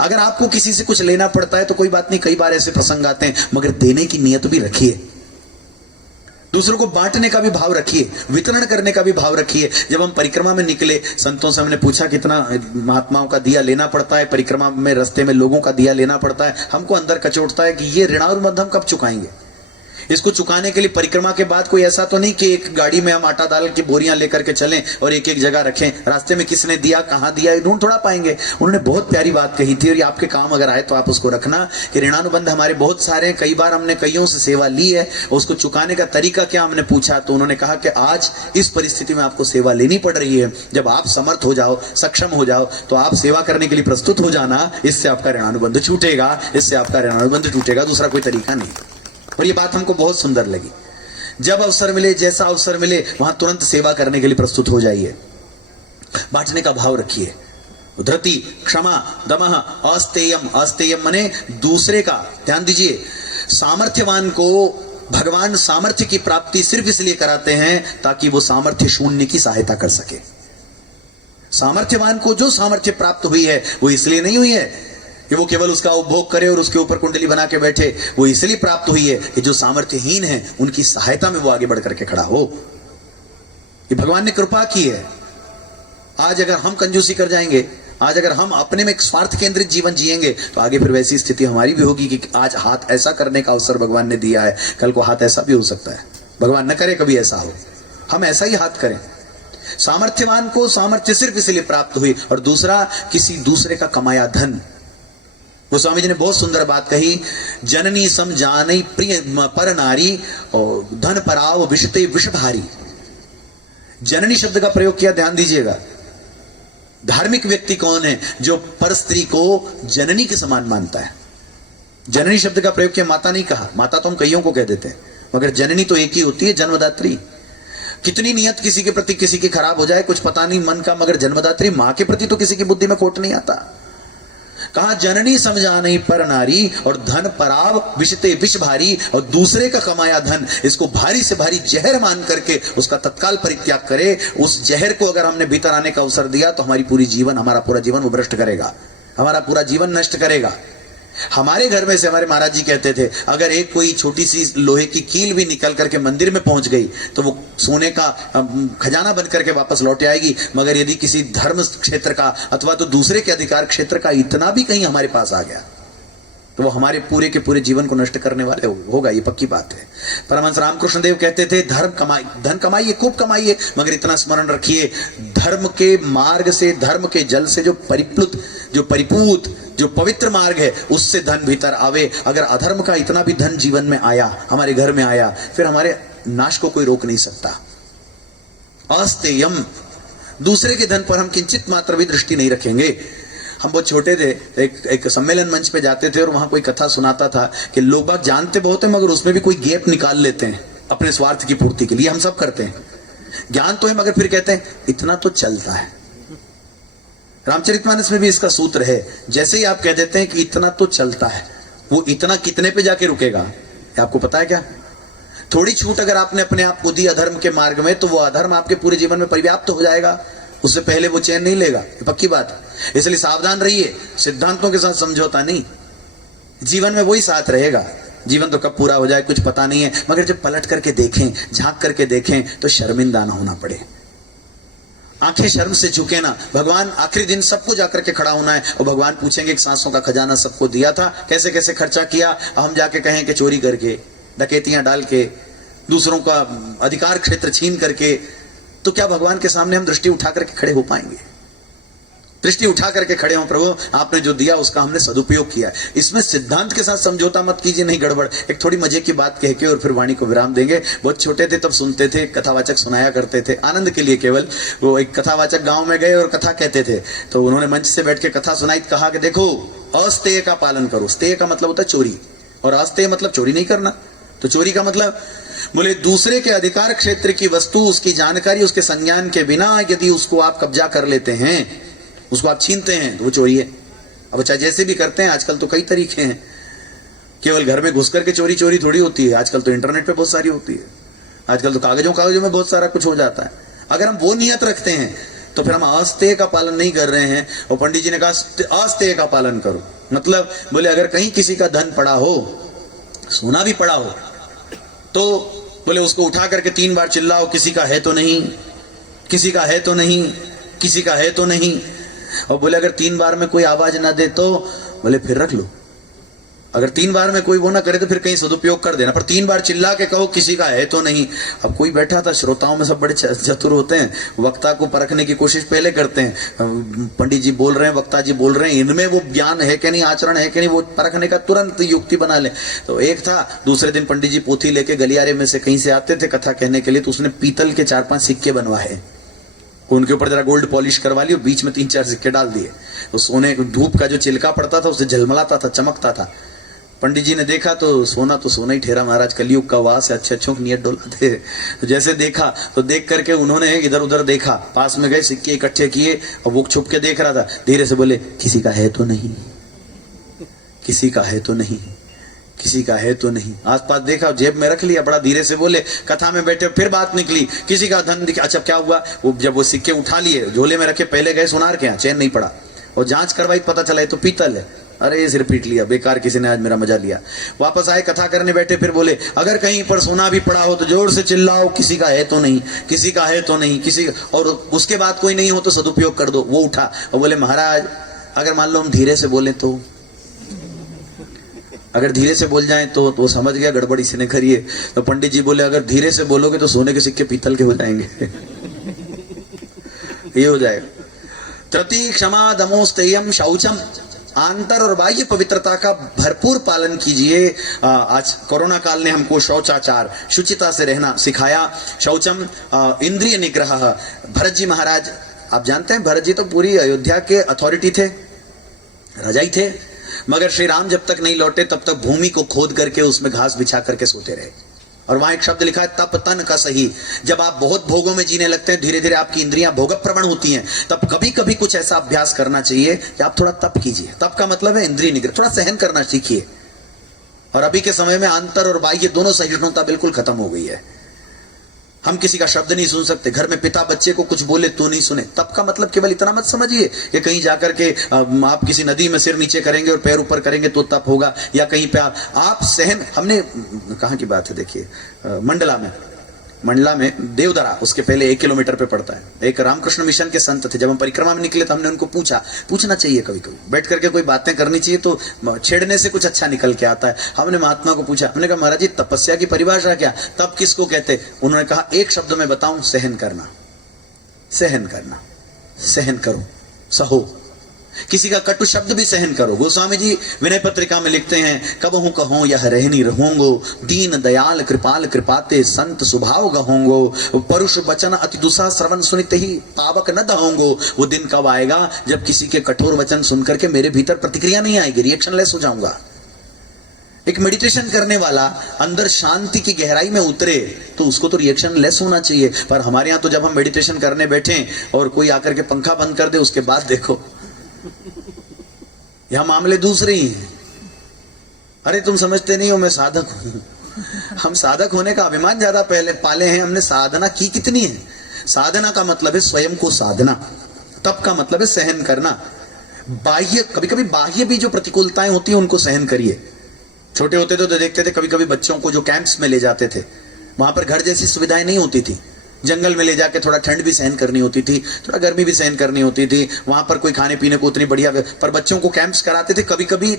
अगर आपको किसी से कुछ लेना पड़ता है तो कोई बात नहीं, कई बार ऐसे प्रसंग आते हैं, मगर देने की नियत भी रखिए, दूसरों को बांटने का भी भाव रखिए, वितरण करने का भी भाव रखिए। जब हम परिक्रमा में निकले, संतों से हमने पूछा कितना महात्माओं का दिया लेना पड़ता है, परिक्रमा में रास्ते में लोगों का दिया लेना पड़ता है। हमको अंदर कचोटता है कि ये ऋणानुबंध हम कब चुकाएंगे? इसको चुकाने के लिए परिक्रमा के बाद कोई ऐसा तो नहीं कि एक गाड़ी में हम आटा दाल की बोरियां लेकर के चलें और एक एक जगह रखें, रास्ते में किसने दिया, कहां दिया, ढूंढ थोड़ा पाएंगे। उन्होंने बहुत प्यारी बात कही थी और ये आपके काम अगर आए तो आप उसको रखना कि ऋणानुबंध हमारे बहुत सारे हैं। कई बार हमने कईयों से सेवा ली है, उसको चुकाने का तरीका क्या हमने पूछा, तो उन्होंने कहा कि आज इस परिस्थिति में आपको सेवा लेनी पड़ रही है, जब आप समर्थ हो जाओ, सक्षम हो जाओ, तो आप सेवा करने के लिए प्रस्तुत हो जाना, इससे आपका ऋणानुबंध छूटेगा, इससे आपका ऋणानुबंध टूटेगा, दूसरा कोई तरीका नहीं। और ये बात हमको बहुत सुंदर लगी। जब अवसर मिले, जैसा अवसर मिले, वहां तुरंत सेवा करने के लिए प्रस्तुत हो जाइए, बांटने का भाव रखिए। धृति, क्षमा, दमः, अस्तेयम, अस्तेयम माने दूसरे का, ध्यान दीजिए, सामर्थ्यवान को भगवान सामर्थ्य की प्राप्ति सिर्फ इसलिए कराते हैं ताकि वो सामर्थ्य शून्य की सहायता कर सके। सामर्थ्यवान को जो सामर्थ्य प्राप्त हुई है वो इसलिए नहीं हुई है कि वो केवल उसका उपभोग करे और उसके ऊपर कुंडली बना के बैठे, वो इसलिए प्राप्त हुई है कि जो सामर्थ्यहीन है उनकी सहायता में वो आगे बढ़ करके खड़ा हो। ये भगवान ने कृपा की है। आज अगर हम कंजूसी कर जाएंगे, आज अगर हम अपने में एक स्वार्थ केंद्रित जीवन जिएंगे, तो आगे फिर वैसी स्थिति हमारी भी होगी कि आज हाथ ऐसा करने का अवसर भगवान ने दिया है, कल को हाथ ऐसा भी हो सकता है। भगवान न करे कभी ऐसा हो, हम ऐसा ही हाथ करें। सामर्थ्यवान को सामर्थ्य सिर्फ इसलिए प्राप्त हुई, और दूसरा किसी दूसरे का कमाया धन। वो स्वामी जी ने बहुत सुंदर बात कही, जननी सम जानई प्रिय पर नारी और धन पराव विषते विषभारी। जननी शब्द का प्रयोग किया, ध्यान दीजिएगा। धार्मिक व्यक्ति कौन है जो पर स्त्री को जननी के समान मानता है? जननी शब्द का प्रयोग किया, माता नहीं कहा। माता तो हम कईयों को कह देते हैं, मगर जननी तो एक ही होती है, जन्मदात्री। कितनी नियत किसी के प्रति किसी की खराब हो जाए, कुछ पता नहीं मन का, मगर जन्मदात्री मां के प्रति तो किसी की बुद्धि में खोट नहीं आता। कहा जननी समझा नहीं पर नारी, और धन पराव विषते विष भारी, और दूसरे का कमाया धन इसको भारी से भारी जहर मान करके उसका तत्काल परित्याग करे। उस जहर को अगर हमने भीतर आने का अवसर दिया तो हमारा पूरा जीवन वो भ्रष्ट करेगा, हमारा पूरा जीवन नष्ट करेगा। हमारे घर में से हमारे महाराज जी कहते थे, अगर एक कोई छोटी सी लोहे की कील भी निकल करके मंदिर में पहुंच गई तो वो सोने का खजाना बन करके वापस लौट आएगी, मगर यदि किसी धर्म क्षेत्र का अथवा तो दूसरे के अधिकार क्षेत्र का इतना भी कहीं हमारे पास आ गया तो वो हमारे पूरे के पूरे जीवन को नष्ट करने वाले होगा, ये पक्की बात है। परमहंस रामकृष्ण देव कहते थे धन कमाइए, खूब कमाइए, मगर इतना स्मरण रखिए, धर्म के मार्ग से, धर्म के जल से जो परिपूत जो पवित्र मार्ग है, उससे धन भीतर आवे। अगर अधर्म का इतना भी धन जीवन में आया, हमारे घर में आया, फिर हमारे नाश को कोई रोक नहीं सकता। अस्तेयम, दूसरे के धन पर हम किंचित मात्र भी दृष्टि नहीं रखेंगे। हम बहुत छोटे थे, एक सम्मेलन मंच पे जाते थे और वहां कोई कथा सुनाता था कि लोग बात जानते बहुत है, मगर उसमें भी कोई गैप निकाल लेते हैं अपने स्वार्थ की पूर्ति के लिए। हम सब करते हैं, ज्ञान तो है मगर फिर कहते हैं इतना तो चलता है। रामचरितमानस में भी इसका सूत्र है, जैसे ही आप कह देते हैं कि इतना तो चलता है, वो इतना कितने पे जाके रुकेगा आपको पता है क्या? थोड़ी छूट अगर आपने अपने आप को दी अधर्म के मार्ग में, तो वो अधर्म आपके पूरे जीवन में परिव्याप्त हो जाएगा, उससे पहले वो चैन नहीं लेगा, ये पक्की बात है। इसलिए सावधान रहिए, सिद्धांतों के साथ समझौता नहीं, जीवन में वही साथ रहेगा। जीवन तो कब पूरा हो जाए कुछ पता नहीं है, मगर जब पलट करके देखें, झांक करके देखें, तो शर्मिंदा ना होना पड़े। आंखें शर्म से झुके ना। भगवान आखिरी दिन सबको जाकर के खड़ा होना है और भगवान पूछेंगे कि सांसों का खजाना सबको दिया था, कैसे कैसे खर्चा किया। हम जाके कहें कि चोरी करके, डकैतियां डाल के, दूसरों का अधिकार क्षेत्र छीन करके, तो क्या भगवान के सामने हम दृष्टि उठा करके खड़े हो पाएंगे? दृष्टि उठा करके खड़े हो, प्रभु आपने जो दिया उसका हमने सदुपयोग किया। इसमें सिद्धांत के साथ समझौता मत कीजिए, नहीं गड़बड़। एक थोड़ी मजे की बात कह के और फिर वाणी को विराम देंगे। बहुत छोटे थे तब सुनते थे, कथावाचक सुनाया करते थे आनंद के लिए केवल। वो एक कथावाचक गांव में गए और कथा कहते थे, तो उन्होंने मंच से बैठ के कथा सुनाई, कहा कि देखो अस्तेय का पालन करो। स्तेय का मतलब होता है चोरी, और अस्तेय मतलब चोरी नहीं करना। तो चोरी का मतलब, बोले दूसरे के अधिकार क्षेत्र की वस्तु, उसकी जानकारी, उसके संज्ञान के बिना यदि उसको आप कब्जा कर लेते हैं, उसको आप छीनते हैं, तो वो चोरी है। अब चाहे जैसे भी करते हैं, आजकल तो कई तरीके हैं, केवल घर में घुस करके चोरी थोड़ी होती है, आजकल तो इंटरनेट पे बहुत सारी होती है, आजकल तो कागजों में बहुत सारा कुछ हो जाता है। अगर हम वो नियत रखते हैं तो फिर हम अस्तेय का पालन नहीं कर रहे हैं। और पंडित जी ने कहा अस्तेय का पालन करो, मतलब बोले अगर कहीं किसी का धन पड़ा हो, सोना भी पड़ा हो, तो बोले उसको उठा करके 3 बार चिल्लाओ, किसी का है तो नहीं, किसी का है तो नहीं, किसी का है तो नहीं। और बोले अगर 3 बार में कोई आवाज ना दे तो बोले फिर रख लो। अगर 3 बार में कोई वो ना करे तो फिर कहीं सदुपयोग कर देना, पर 3 बार चिल्ला के कहो किसी का है तो नहीं। अब कोई बैठा था, श्रोताओं में सब बड़े चतुर होते हैं, वक्ता को परखने की कोशिश पहले करते हैं। पंडित जी बोल रहे हैं, वक्ता जी बोल रहे हैं, इनमें वो ज्ञान है कि नहीं, आचरण है कि नहीं, वो परखने का तुरंत युक्ति बना ले। तो एक था, दूसरे दिन पंडित जी पोथी लेके गलियारे में से कहीं से आते थे कथा कहने के लिए, तो उसने पीतल के 4-5 सिक्के बनवाए, उनके ऊपर जरा गोल्ड पॉलिश करवा ली और बीच में 3-4 सिक्के डाल दिए। तो सोने धूप का जो चिलका पड़ता था उससे झलमलाता था, चमकता था। पंडित जी ने देखा तो सोना ही ठहरा, महाराज कलयुग का वास है, अच्छे अच्छों की नियत डोलाते। तो जैसे देखा तो देख करके उन्होंने इधर उधर देखा, पास में गए, सिक्के इकट्ठे किए और वो छुप के देख रहा था। धीरे से बोले किसी का है तो नहीं, किसी का है तो नहीं, किसी का है तो नहीं। आसपास देखा, जेब में रख लिया, बड़ा धीरे से बोले। कथा में बैठे फिर बात निकली, किसी का धन दिखा। अच्छा क्या हुआ, वो जब वो सिक्के उठा लिए, झोले में रखे, पहले गए सुनार के यहाँ, चैन नहीं पड़ा, और जांच करवाई, पता चला ये तो पीतल है। अरे सिर पीट लिया, बेकार, किसी ने आज मेरा मजा लिया। वापस आए, कथा करने बैठे, फिर बोले अगर कहीं पर सोना भी पड़ा हो तो जोर से चिल्लाओ, किसी का है तो नहीं, किसी का है तो नहीं, किसी का। और उसके बाद कोई नहीं हो तो सदुपयोग कर दो। वो उठा और बोले महाराज अगर मान लो हम धीरे से बोले तो, अगर धीरे से बोल जाएं तो समझ गया गड़बड़ इसी ने करी है। तो पंडित जी बोले अगर धीरे से बोलोगे तो सोने के सिक्के पीतल के हो जाएंगे। ये हो जाएगा। तृतीय क्षमा दमोस्तेयम शौचम, आंतर और बाह्य पवित्रता का भरपूर पालन कीजिए। आज कोरोना काल ने हमको शौचाचार, शुचिता से रहना सिखाया। शौचम इंद्रिय निग्रह। भरत जी महाराज, आप जानते हैं भरत जी तो पूरी अयोध्या के अथॉरिटी थे, राजा ही थे, मगर श्री राम जब तक नहीं लौटे तब तक भूमि को खोद करके उसमें घास बिछा करके सोते रहे। और वहां एक शब्द लिखा है तप तन का सही। जब आप बहुत भोगों में जीने लगते हैं, धीरे धीरे आपकी इंद्रियां भोगप्रवण होती हैं, तब कभी कभी कुछ ऐसा अभ्यास करना चाहिए कि आप थोड़ा तप कीजिए। तप का मतलब है इंद्रिय निग्रह, थोड़ा सहन करना सीखिए। और अभी के समय में अंतर और बाह्य दोनों सहिष्णुता बिल्कुल खत्म हो गई है। हम किसी का शब्द नहीं सुन सकते, घर में पिता बच्चे को कुछ बोले तो नहीं सुने। तप का मतलब केवल इतना मत समझिए कि कहीं जाकर के आप किसी नदी में सिर नीचे करेंगे और पैर ऊपर करेंगे तो तप होगा, या कहीं पे आप सहन। हमने कहाँ की बात है, देखिए मंडला में मंडला में देवदरा, उसके पहले 1 किलोमीटर पे पड़ता है। एक रामकृष्ण मिशन के संत थे, जब हम परिक्रमा में निकले तो हमने उनको पूछना चाहिए, कभी कभी बैठ करके कोई बातें करनी चाहिए, तो छेड़ने से कुछ अच्छा निकल के आता है। हमने महात्मा को पूछा, हमने कहा महाराज जी तपस्या की परिभाषा क्या, तप किसको कहते? उन्होंने कहा एक शब्द में बताऊं, सहन करना। सहन करना, सहन करो, सहो, किसी का कटु शब्द भी सहन करो। गोस्वामी जी विनय पत्रिका में लिखते हैं, कबहू कहो यह रहनी रहूंगो, दीन दयाल कृपाल कृपाते संत स्वभाव गहोंगो, परुष वचन अति दुसा श्रवण सुनित ही पावक न दहोंगो। वो दिन कब आएगा जब किसी के कठोर वचन सुनकर के मेरे भीतर प्रतिक्रिया नहीं आएगी, रिएक्शन लेस हो जाऊंगा। एक मेडिटेशन करने वाला अंदर शांति की गहराई में उतरे तो उसको तो रिएक्शन लेस होना चाहिए। पर हमारे यहाँ तो जब हम मेडिटेशन करने बैठे और कोई आकर के पंखा बंद कर दे, उसके बाद देखो यह मामले दूसरे ही हैं। अरे तुम समझते नहीं हो, मैं साधक हूं। हम साधक होने का अभिमान ज्यादा पहले पाले हैं, हमने साधना की कितनी है। साधना का मतलब है स्वयं को साधना, तप का मतलब है सहन करना। बाह्य, कभी कभी बाह्य भी जो प्रतिकूलताएं होती हैं उनको सहन करिए। छोटे होते थे तो देखते थे कभी कभी बच्चों को जो कैंप्स में ले जाते थे, वहां पर घर जैसी सुविधाएं नहीं होती थी। जंगल में ले जाके थोड़ा ठंड भी सहन करनी होती थी, थोड़ा गर्मी भी सहन करनी होती थी, वहां पर कोई खाने पीने को उतनी बढ़िया, पर बच्चों को कैंप्स कराते थे, कभी कभी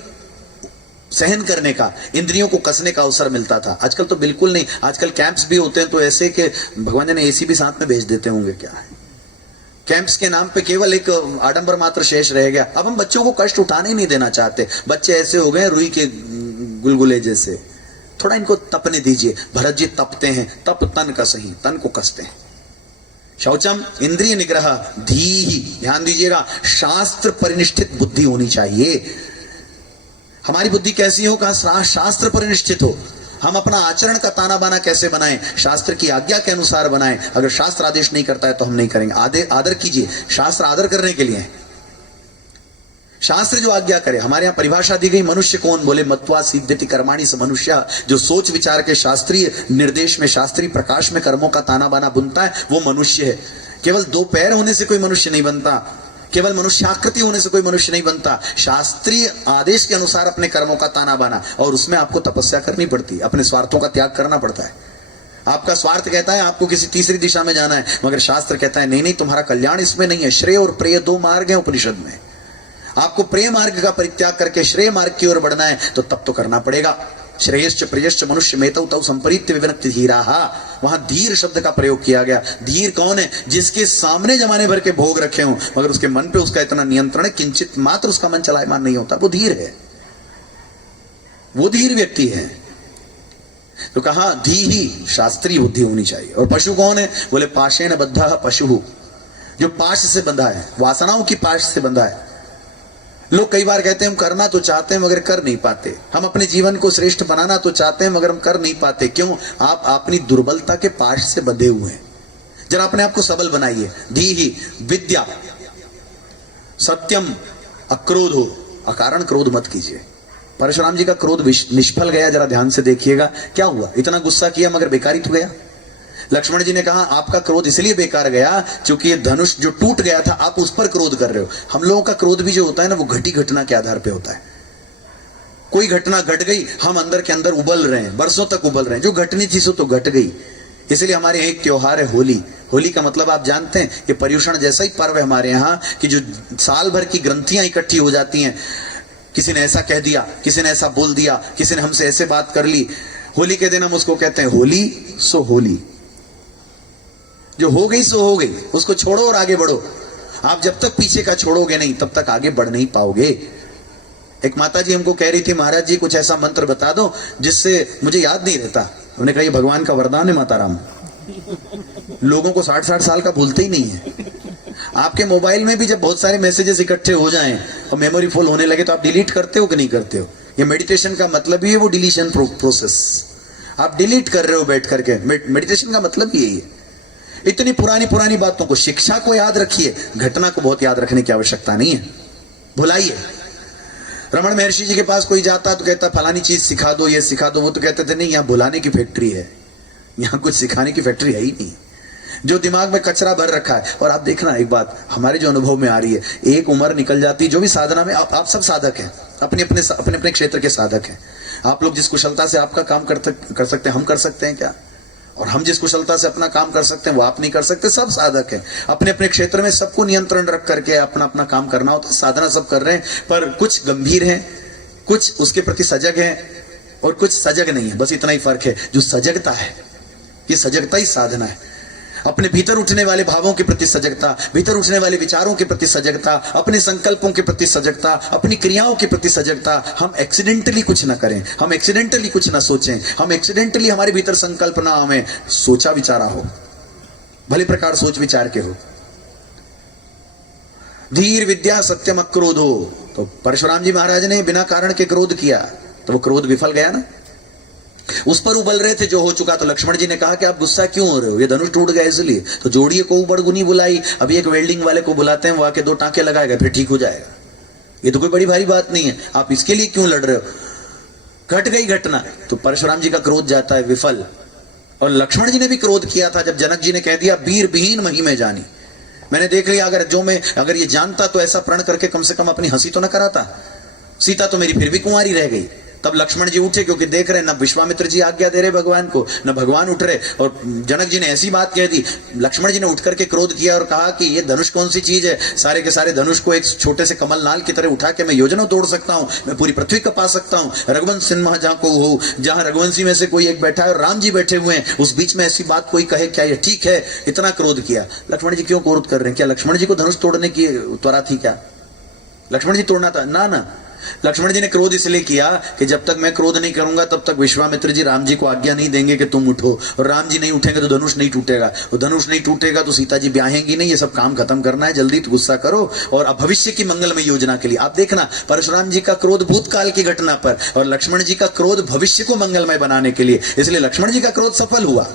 सहन करने का, इंद्रियों को कसने का अवसर मिलता था। आजकल तो बिल्कुल नहीं। आजकल कैंप्स भी होते हैं तो ऐसे कि भगवान जी ने एसी भी साथ में भेज देते होंगे। क्या है, कैंप्स के नाम पे केवल एक आडंबर मात्र शेष रह गया। अब हम बच्चों को कष्ट उठाने ही नहीं देना चाहते। बच्चे ऐसे हो गए रुई के गुलगुले जैसे, थोड़ा इनको तपने दीजिए। भरत जी तपते हैं, तप तन का सही, तन को कसते हैं। शौचम इंद्रिय निग्रह धीहि, ध्यान दीजिएगा, शास्त्र परिनिष्ठित बुद्धि होनी चाहिए। हमारी बुद्धि कैसी हो? कहा शास्त्र परिनिष्ठित हो। हम अपना आचरण का ताना बाना कैसे बनाएं? शास्त्र की आज्ञा के अनुसार बनाएं। अगर शास्त्र आदेश नहीं करता है तो हम नहीं करेंगे। आदर कीजिए, शास्त्र आदर करने के लिए है। शास्त्र जो आज्ञा करे, हमारे यहां परिभाषा दी गई मनुष्य कौन? बोले मत्वा सिद्ध्यति कर्माणि स मनुष्य। जो सोच विचार के शास्त्रीय निर्देश में, शास्त्रीय प्रकाश में कर्मों का ताना बाना बुनता है वो मनुष्य है। केवल 2 पैर होने से कोई मनुष्य नहीं बनता, केवल मनुष्याकृति होने से कोई मनुष्य नहीं बनता। शास्त्रीय आदेश के अनुसार अपने कर्मों का ताना बाना, और उसमें आपको तपस्या करनी पड़ती है, अपने स्वार्थों का त्याग करना पड़ता है। आपका स्वार्थ कहता है आपको किसी तीसरी दिशा में जाना है, मगर शास्त्र कहता है नहीं नहीं, तुम्हारा कल्याण इसमें नहीं है। श्रेय और प्रेय 2 मार्ग हैं उपनिषद में। आपको प्रेय मार्ग का परित्याग करके श्रेय मार्ग की ओर बढ़ना है तो तब तो करना पड़ेगा। श्रेयश्च प्रियश्च मनुष्य मेतौ तौ संपरीत्य विवनक्ति धीराहा। वहां धीर शब्द का प्रयोग किया गया। धीर कौन है? जिसके सामने जमाने भर के भोग रखे हों मगर उसके मन पे उसका इतना नियंत्रण है, किंचित मात्र उसका मन चलायमान नहीं होता, वो धीर है, वो धीर व्यक्ति है। तो कहा धी ही शास्त्रीय बुद्धि होनी चाहिए। और पशु कौन है? बोले पाशेन बद्धा पशु, जो पाश से बंधा है, वासनाओं की पाश से बंधा है। लोग कई बार कहते हैं हम करना तो चाहते हैं मगर कर नहीं पाते। हम अपने जीवन को श्रेष्ठ बनाना तो चाहते हैं मगर हम कर नहीं पाते। क्यों? आप अपनी दुर्बलता के पाश से बंधे हुए हैं। जरा अपने आप को सबल बनाइए। धी ही विद्या, सत्यम, अक्रोधो, अकारण क्रोध मत कीजिए। परशुराम जी का क्रोध निष्फल गया, जरा ध्यान से देखिएगा क्या हुआ। इतना गुस्सा किया मगर बेकार ही तो गया। लक्ष्मण जी ने कहा आपका क्रोध इसलिए बेकार गया क्योंकि ये धनुष जो टूट गया था आप उस पर क्रोध कर रहे हो। हम लोगों का क्रोध भी जो होता है ना वो घटी घटना के आधार पे होता है। कोई घटना घट गई, हम अंदर के अंदर उबल रहे हैं, बरसों तक उबल रहे हैं। जो घटनी थी सो तो घट गई। इसलिए हमारे यहाँ एक त्योहार है होली। होली का मतलब आप जानते हैं, ये पर्युषण जैसा ही पर्व है हमारे यहाँ कि जो साल भर की ग्रंथियां इकट्ठी हो जाती हैं। किसी ने ऐसा कह दिया, किसी ने ऐसा बोल दिया, किसी ने हमसे ऐसे बात कर ली। होली के दिन हम उसको कहते हैं होली सो होली। जो हो गई सो हो गई, उसको छोड़ो और आगे बढ़ो। आप जब तक पीछे का छोड़ोगे नहीं तब तक आगे बढ़ नहीं पाओगे। एक माता जी हमको कह रही थी महाराज जी कुछ ऐसा मंत्र बता दो जिससे मुझे याद नहीं रहता। उन्होंने कहा ये भगवान का वरदान है माता राम, लोगों को 60-60 साल का भूलते ही नहीं है। आपके मोबाइल में भी जब बहुत सारे मैसेजेस इकट्ठे हो जाएं और मेमोरी फुल होने लगे तो आप डिलीट करते हो कि नहीं करते हो? ये मेडिटेशन का मतलब ही है वो डिलीशन प्रोसेस। आप डिलीट कर रहे हो बैठ करके। मेडिटेशन का मतलब ही यही है। इतनी पुरानी पुरानी बातों को, शिक्षा को याद रखिए, घटना को बहुत याद रखने की आवश्यकता नहीं है। भुलाइए। रमण महर्षि जी के पास कोई जाता तो कहता फलानी चीज सिखा दो, ये सिखा दो। वो तो कहते थे नहीं, यहाँ भुलाने की फैक्ट्री है, यहाँ कुछ सिखाने की फैक्ट्री है ही नहीं। जो दिमाग में कचरा भर रखा है। और आप देखना एक बात हमारे जो अनुभव में आ रही है, एक उम्र निकल जाती, जो भी साधना में आप सब साधक हैं, अपने अपने क्षेत्र के साधक हैं। आप लोग जिस कुशलता से आपका काम कर सकते हैं, हम कर सकते हैं क्या? और हम जिस कुशलता से अपना काम कर सकते हैं वो आप नहीं कर सकते। सब साधक हैं, अपने अपने क्षेत्र में सबको नियंत्रण रख करके अपना अपना काम करना होता है। साधना सब कर रहे हैं, पर कुछ गंभीर हैं, कुछ उसके प्रति सजग हैं और कुछ सजग नहीं है। बस इतना ही फर्क है। जो सजगता है, ये सजगता ही साधना है। अपने भीतर उठने वाले भावों के प्रति सजगता, भीतर उठने वाले विचारों के प्रति सजगता, अपने संकल्पों के प्रति सजगता, अपनी क्रियाओं के प्रति सजगता। हम एक्सीडेंटली कुछ ना करें, हम एक्सीडेंटली कुछ ना सोचें, हम एक्सीडेंटली हमारे भीतर संकल्प ना हमें सोचा विचारा हो, भले प्रकार सोच विचार के हो। धीर विद्या सत्यम अक्रोधो। तो परशुराम जी महाराज ने बिना कारण के क्रोध किया तो वो क्रोध विफल गया ना। उस पर उबल रहे थे जो हो चुका। तो लक्ष्मण जी ने कहा कि आप गुस्सा क्यों हो रहे हो, ये धनुष टूट गया इसलिए। तो जोड़िए को बड़गुनी बुलाई, अभी एक वेल्डिंग वाले को बुलाते हैं, वो आके 2 टांके लगाएगा फिर ठीक हो जाएगा। ये तो कोई बड़ी भारी बात नहीं है, आप इसके लिए क्यों लड़ रहे हो। घट गई घटना। तो परशुराम जी का क्रोध जाता है विफल। और लक्ष्मण जी ने भी क्रोध किया था जब जनक जी ने कह दिया वीर विहीन मही में जानी। मैंने देख लिया, अगर ये जानता तो ऐसा प्रण करके कम से कम अपनी हंसी तो न कराता। सीता तो मेरी फिर भी कुंवारी रह गई। तब लक्ष्मण जी उठे, क्योंकि देख रहे न विश्वामित्र जी आज्ञा दे रहे भगवान को, न भगवान उठ रहे। और जनक जी ने ऐसी बात कह दी, लक्ष्मण जी ने उठ करके क्रोध किया और कहा कि ये धनुष कौन सी चीज है। सारे के सारे धनुष को एक छोटे से कमल नाल की तरह उठा के मैं योजनों तोड़ सकता हूं, मैं पूरी पृथ्वी कपा सकता हूं। रघुवंश सिन्हा जहां को हो, जहां रघुवंशी में से कोई एक बैठा है और राम जी बैठे हुए हैं, उस बीच में ऐसी बात कोई कहे क्या ये ठीक है। इतना क्रोध किया। लक्ष्मण जी क्यों क्रोध कर रहे हैं? क्या लक्ष्मण जी को धनुष तोड़ने की त्वरा थी क्या? लक्ष्मण जी तोड़ना था ना। लक्ष्मण जी ने क्रोध इसलिए किया कि जब तक मैं क्रोध नहीं करूंगा तब तक विश्वामित्र जी राम जी को आज्ञा नहीं देंगे कि तुम उठो, और राम जी नहीं उठेंगे तो धनुष नहीं टूटेगा, और धनुष नहीं टूटेगा तो सीता जी ब्याहेंगी नहीं। ये सब काम खत्म करना है, जल्दी तो गुस्सा करो और अब भविष्य की मंगलमय योजना के लिए। आप देखना, परशुराम जी का क्रोध भूतकाल की घटना पर और लक्ष्मण जी का क्रोध भविष्य को मंगलमय बनाने के लिए, इसलिए लक्ष्मण जी का क्रोध सफल हुआ।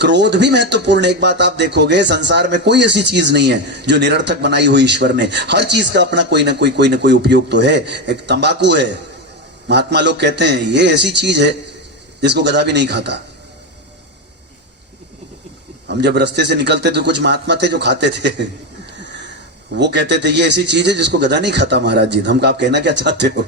क्रोध भी महत्वपूर्ण। एक बात आप देखोगे, संसार में कोई ऐसी चीज नहीं है जो निरर्थक बनाई हुई ईश्वर ने। हर चीज का अपना कोई ना कोई उपयोग तो है। एक तंबाकू है, महात्मा लोग कहते हैं ये ऐसी चीज है जिसको गधा भी नहीं खाता। हम जब रास्ते से निकलते तो कुछ महात्मा थे जो खाते थे, वो कहते थे ये ऐसी चीज है जिसको गधा नहीं खाता महाराज जी। हम आप कहना क्या चाहते हो?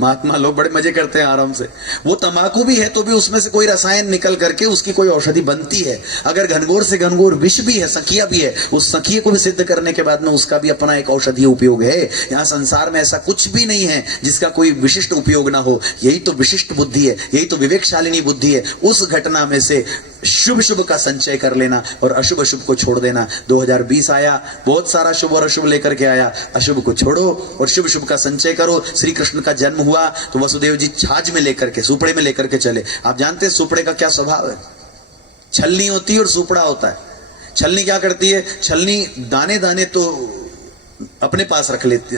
महात्मा लोग बड़े मजे करते हैं आराम से। वो तंबाकू भी है तो भी उसमें से कोई रसायन निकल करके उसकी कोई औषधि बनती है। अगर घनघोर से घनघोर विष भी है, सखिया भी है, उस सखिए को भी सिद्ध करने के बाद में उसका भी अपना एक औषधीय उपयोग है। यहाँ संसार में ऐसा कुछ भी नहीं है जिसका कोई विशिष्ट उपयोग ना हो। यही तो विशिष्ट बुद्धि है, यही तो विवेकशालिनी बुद्धि है। उस घटना में से शुभ शुभ का संचय कर लेना और अशुभ अशुभ को छोड़ देना। 2020 आया, बहुत सारा शुभ और अशुभ लेकर के आया। अशुभ को छोड़ो और शुभ शुभ का संचय करो। श्री कृष्ण का जन्म हुआ तो वसुदेव जी छाछ में लेकर के, सुपड़े में लेकर के चले। आप जानते हैं सुपड़े का क्या स्वभाव है? छलनी होती है और सुपड़ा होता है। छलनी क्या करती है? छलनी दाने दाने तो अपने पास रख लेती,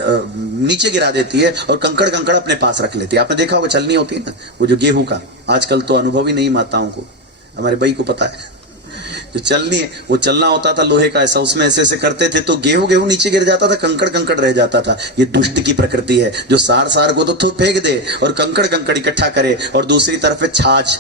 नीचे गिरा देती है, और कंकड़ कंकड़ अपने पास रख लेती है। आपने देखा होगा छलनी होती है ना, वो जो गेहूं का, आजकल तो अनुभव ही नहीं माताओं को, हमारे भाई को पता है। जो चलनी है, वो चलना होता था लोहे का ऐसा, उसमें ऐसे ऐसे करते थे तो गेहूं नीचे गिर जाता था, कंकड़ कंकड़ रह जाता था। ये दुष्ट की प्रकृति है जो सार को तो फेंक दे और कंकड़ कंकड़ इकट्ठा करे, और दूसरी तरफ है छाछ,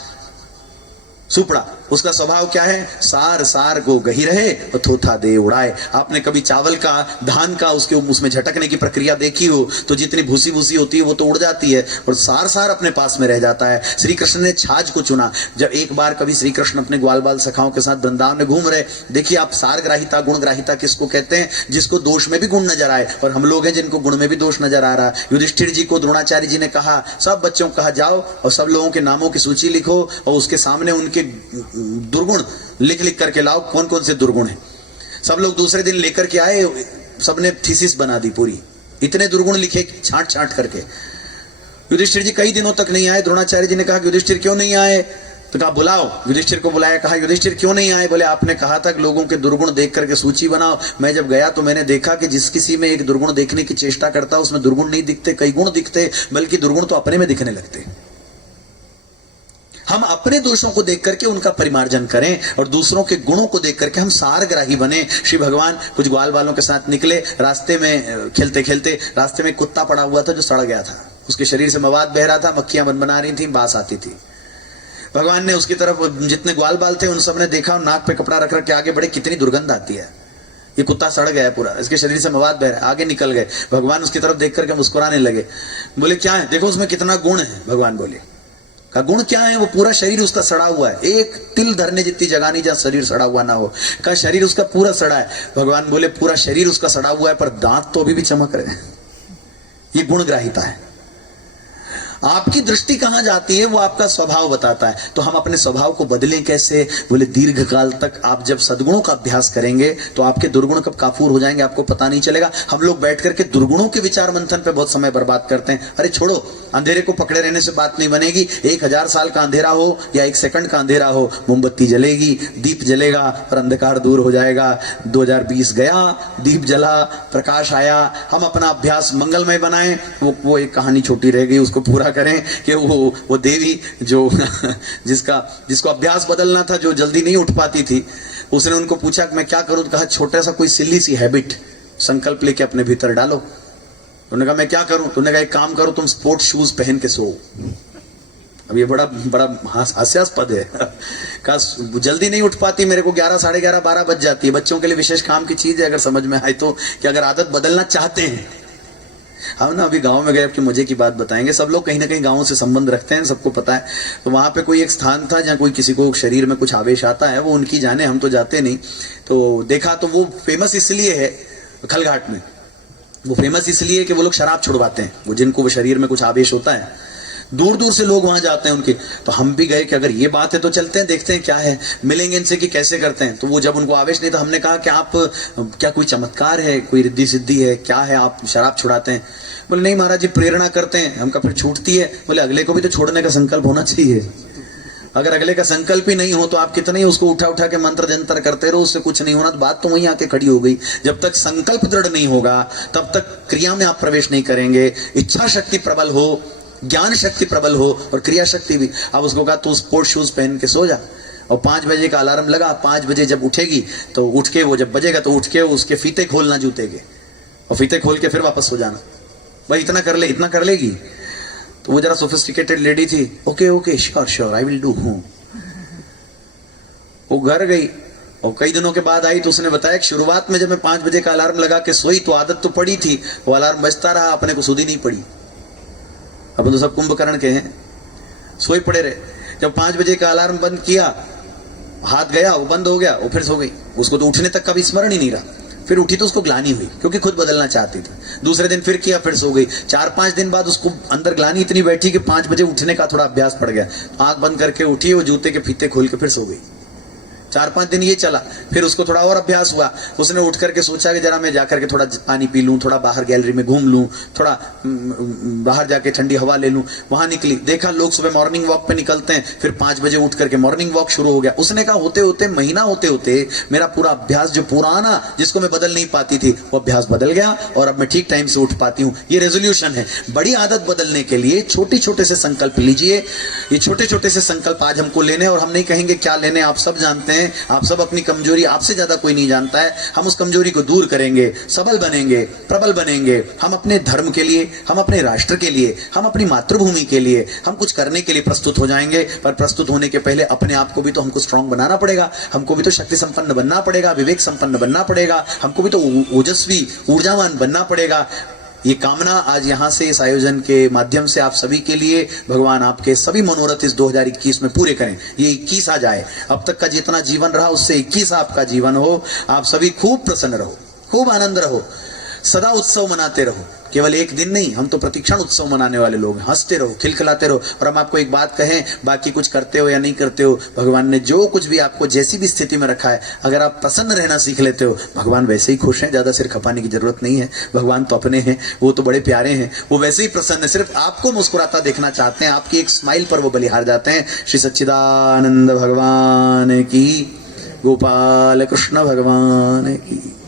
सुपड़ा। उसका स्वभाव क्या है? सार को गही रहे और थोथा दे उड़ाए। आपने कभी चावल का, धान का उसमें झटकने की प्रक्रिया देखी हो तो जितनी भूसी भूसी होती है वो तो उड़ जाती है और सार अपने पास में रह जाता है। श्री कृष्ण ने छाछ को चुना। जब एक बार कभी श्री कृष्ण अपने ग्वाल बाल सखाओं के साथ वृंदावन में घूम रहे, देखिए आप, सार ग्राहिता, गुण ग्राहिता किसको कहते हैं? जिसको दोष में भी गुण नजर आए, और हम लोग हैं जिनको गुण में भी दोष नजर आ रहा है। युधिष्ठिर जी को द्रोणाचार्य जी ने कहा, सब बच्चों को कहा जाओ और सब लोगों के नामों की सूची लिखो और उसके सामने उनके दुर्गुण लिख करके लाओ, कौन कौन से दुर्गुण हैं। सब लोग दूसरे दिन लेकर के आए, सबने थीसिस बना दी पूरी, इतने दुर्गुण लिखे छांट करके। युधिष्ठिर जी कई दिनों तक नहीं आए। द्रोणाचार्य जी ने कहा युधिष्ठिर क्यों नहीं आए? तो कहा बुलाओ। युधिष्ठिर को बुलाया, कहा युधिष्ठिर क्यों नहीं आए? बोले आपने कहा था कि लोगों के दुर्गुण देख करके सूची बनाओ। मैं जब गया तो मैंने देखा कि जिस किसी में एक दुर्गुण देखने की चेष्टा करता उसमें दुर्गुण नहीं दिखते, कई गुण दिखते, बल्कि दुर्गुण तो अपने में दिखने लगते। हम अपने दोषों को देख करके उनका परिमार्जन करें और दूसरों के गुणों को देख करके हम सारग्राही बने। श्री भगवान कुछ ग्वाल वालों के साथ निकले, रास्ते में खेलते खेलते रास्ते में कुत्ता पड़ा हुआ था जो सड़ गया था, उसके शरीर से मवाद बह रहा था, मक्खियां बना रही थी, बास आती थी। भगवान ने उसकी तरफ, जितने ग्वाल बाल थे उन सब ने देखा, नाक पे कपड़ा रख के आगे बढ़े, कितनी दुर्गंध आती है, ये कुत्ता सड़ गया है पूरा, इसके शरीर से मवाद बह रहा है। आगे निकल गए, भगवान उसकी तरफ देख करके मुस्कुराने लगे, बोले क्या है? देखो उसमें कितना गुण है। भगवान बोले का गुण क्या है? वो पूरा शरीर उसका सड़ा हुआ है, एक तिल धरने जितनी जगह नहीं जहां शरीर सड़ा हुआ ना हो। का शरीर उसका पूरा सड़ा है। भगवान बोले पूरा शरीर उसका सड़ा हुआ है पर दांत तो अभी भी चमक रहे हैं। ये गुणग्राहिता है। आपकी दृष्टि कहां जाती है वो आपका स्वभाव बताता है। तो हम अपने स्वभाव को बदलें कैसे? बोले दीर्घ काल तक आप जब सद्गुणों का अभ्यास करेंगे तो आपके दुर्गुण कब काफूर हो जाएंगे आपको पता नहीं चलेगा। हम लोग बैठ करके दुर्गुणों के विचार मंथन पे बहुत समय बर्बाद करते हैं। अरे छोड़ो, अंधेरे को पकड़े रहने से बात नहीं बनेगी। 1000 साल का अंधेरा हो या 1 सेकंड का अंधेरा हो, मोमबत्ती जलेगी, दीप जलेगा और अंधकार दूर हो जाएगा। 2020 गया, दीप जला, प्रकाश आया। हम अपना अभ्यास मंगलमय बनाएं। वो एक कहानी छोटी रह गई, उसको पूरा करें कि वो देवी जो जिसको अभ्यास बदलना था, जो जल्दी नहीं उठ पाती थी, उसने उनको पूछा कि मैं क्या करूं। तो कहा छोटा सा कोई सिल्ली सी हैबिट संकल्प लेके अपने भीतर डालो। उन्होंने कहा मैं क्या करूं? तो उन्होंने कहा एक काम करो, तुम स्पोर्ट्स शूज पहन के सो। अब ये बड़ा हास्यास्पद है। कहा जल्दी नहीं उठ पाती, मेरे को 11, साढ़े 11, 12 बज जाती है। बच्चों के लिए विशेष काम की चीज है अगर समझ में आए तो, कि अगर आदत बदलना चाहते हैं। हम ना अभी गांव में गए, आपकी मजे की बात बताएंगे। सब लोग कहीं ना कहीं गांवों से संबंध रखते हैं, सबको पता है। तो वहां पे कोई एक स्थान था जहां कोई किसी को शरीर में कुछ आवेश आता है, वो उनकी जाने, हम तो जाते नहीं। तो देखा तो वो फेमस इसलिए है खलघाट में, वो फेमस इसलिए कि वो लोग शराब छुड़वाते हैं। वो जिनको वो शरीर में कुछ आवेश होता है, दूर दूर से लोग वहां जाते हैं उनके। तो हम भी गए कि अगर ये बात है तो चलते हैं, देखते हैं क्या है, मिलेंगे इनसे कि कैसे करते हैं। तो वो जब उनको आवेश नहीं था, हमने कहा कि आप क्या कोई चमत्कार है, कोई रिद्धि सिद्धि है, क्या है, आप शराब छुड़ाते हैं? बोले नहीं महाराज जी, प्रेरणा करते हैं। हमका फिर छूटती है? बोले अगले को भी तो छोड़ने का संकल्प होना चाहिए। अगर अगले का संकल्प ही नहीं हो तो आप कितने ही उसको उठा उठा के मंत्र जंतर करते रहो, उससे कुछ नहीं होना। तो बात तो वहीं आके खड़ी हो गई। जब तक संकल्प दृढ़ नहीं होगा तब तक क्रिया में आप प्रवेश नहीं करेंगे। इच्छा शक्ति प्रबल हो, ज्ञान शक्ति प्रबल हो और क्रिया शक्ति भी। अब उसको कहा तू स्पोर्ट्स शूज पहन के सो जा, और 5 बजे का अलार्म लगा। 5 बजे जब उठेगी तो उठ के, वो जब बजेगा तो उठ के उसके फीते खोलना जूते के, और फीते खोल के फिर वापस सो जाना। भाई इतना कर ले, इतना कर लेगी? तो वो जरा सोफिस्टिकेटेड लेडी थी। Okay okay, sure sure, I will do. वो घर गई और कई दिनों के बाद आई तो उसने बताया कि शुरुआत में जब मैं 5 बजे का अलार्म लगा के सोई तो आदत तो पड़ी थी, वो अलार्म बजता रहा, अपने को सुधी नहीं पड़ी। अब तो सब कुंभकर्ण के हैं, सोए पड़े रहे। जब 5 बजे का अलार्म बंद किया, हाथ गया, वो बंद हो गया, वो फिर सो गई। उसको तो उठने तक का भी स्मरण ही नहीं रहा। फिर उठी तो उसको ग्लानि हुई क्योंकि खुद बदलना चाहती थी। दूसरे दिन फिर किया, फिर सो गई। 4-5 दिन बाद उसको अंदर ग्लानि इतनी बैठी कि 5 बजे उठने का थोड़ा अभ्यास पड़ गया। आंख बंद करके उठी, वो जूते के फीते खोल के फिर सो गई। 4-5 दिन ये चला। फिर उसको थोड़ा और अभ्यास हुआ। उसने उठ करके सोचा कि जरा मैं जाकर के थोड़ा पानी पी लूं, थोड़ा बाहर गैलरी में घूम लूं, थोड़ा बाहर जाके ठंडी हवा ले लूं। वहां निकली, देखा लोग सुबह मॉर्निंग वॉक पे निकलते हैं। फिर 5 बजे उठ करके मॉर्निंग वॉक शुरू हो गया। उसने कहा होते होते, महीना होते होते मेरा पूरा अभ्यास, जो पुराना जिसको मैं बदल नहीं पाती थी, वो अभ्यास बदल गया और अब मैं ठीक टाइम से उठ पाती हूं। ये रेजोल्यूशन है। बड़ी आदत बदलने के लिए छोटे छोटे से संकल्प लीजिए। ये छोटे छोटे से संकल्प आज हमको लेने, और हम नहीं कहेंगे क्या लेने, आप सब जानते हैं। आप सब अपनी कमजोरी, आपसे ज्यादा कोई नहीं जानता है। हम उस कमजोरी को दूर करेंगे, सबल बनेंगे, प्रबल बनेंगे। हम अपने धर्म के लिए, हम अपने राष्ट्र के लिए, हम अपनी मातृभूमि के लिए, हम कुछ करने के लिए प्रस्तुत हो जाएंगे। पर प्रस्तुत होने के पहले अपने आप को भी तो हमको स्ट्रांग बनाना पड़ेगा, हमको भी तो शक्ति संपन्न बनना पड़ेगा, विवेक संपन्न बनना पड़ेगा, हमको भी तो ओजस्वी, ऊर्जावान बनना पड़ेगा। ये कामना आज यहां से, इस आयोजन के माध्यम से आप सभी के लिए भगवान आपके सभी मनोरथ इस 2021 में पूरे करें। ये 21 आ जाए, अब तक का जितना जीवन रहा उससे 21 आपका जीवन हो। आप सभी खूब प्रसन्न रहो, खूब आनंद रहो, सदा उत्सव मनाते रहो। केवल एक दिन नहीं, हम तो प्रतिक्षण उत्सव मनाने वाले लोग हैं। हंसते रहो, खिलखिलाते रहो। और हम आपको एक बात कहें, बाकी कुछ करते हो या नहीं करते हो, भगवान ने जो कुछ भी आपको जैसी भी स्थिति में रखा है, अगर आप प्रसन्न रहना सीख लेते हो, भगवान वैसे ही खुश हैं। ज्यादा सिर खपाने की जरूरत नहीं है। भगवान तो अपने हैं, वो तो बड़े प्यारे हैं, वो वैसे ही प्रसन्न है। सिर्फ आपको मुस्कुराता देखना चाहते हैं, आपकी एक स्माइल पर वो बलिहार जाते हैं। श्री सच्चिदानंद भगवान की, गोपाल कृष्ण भगवान की।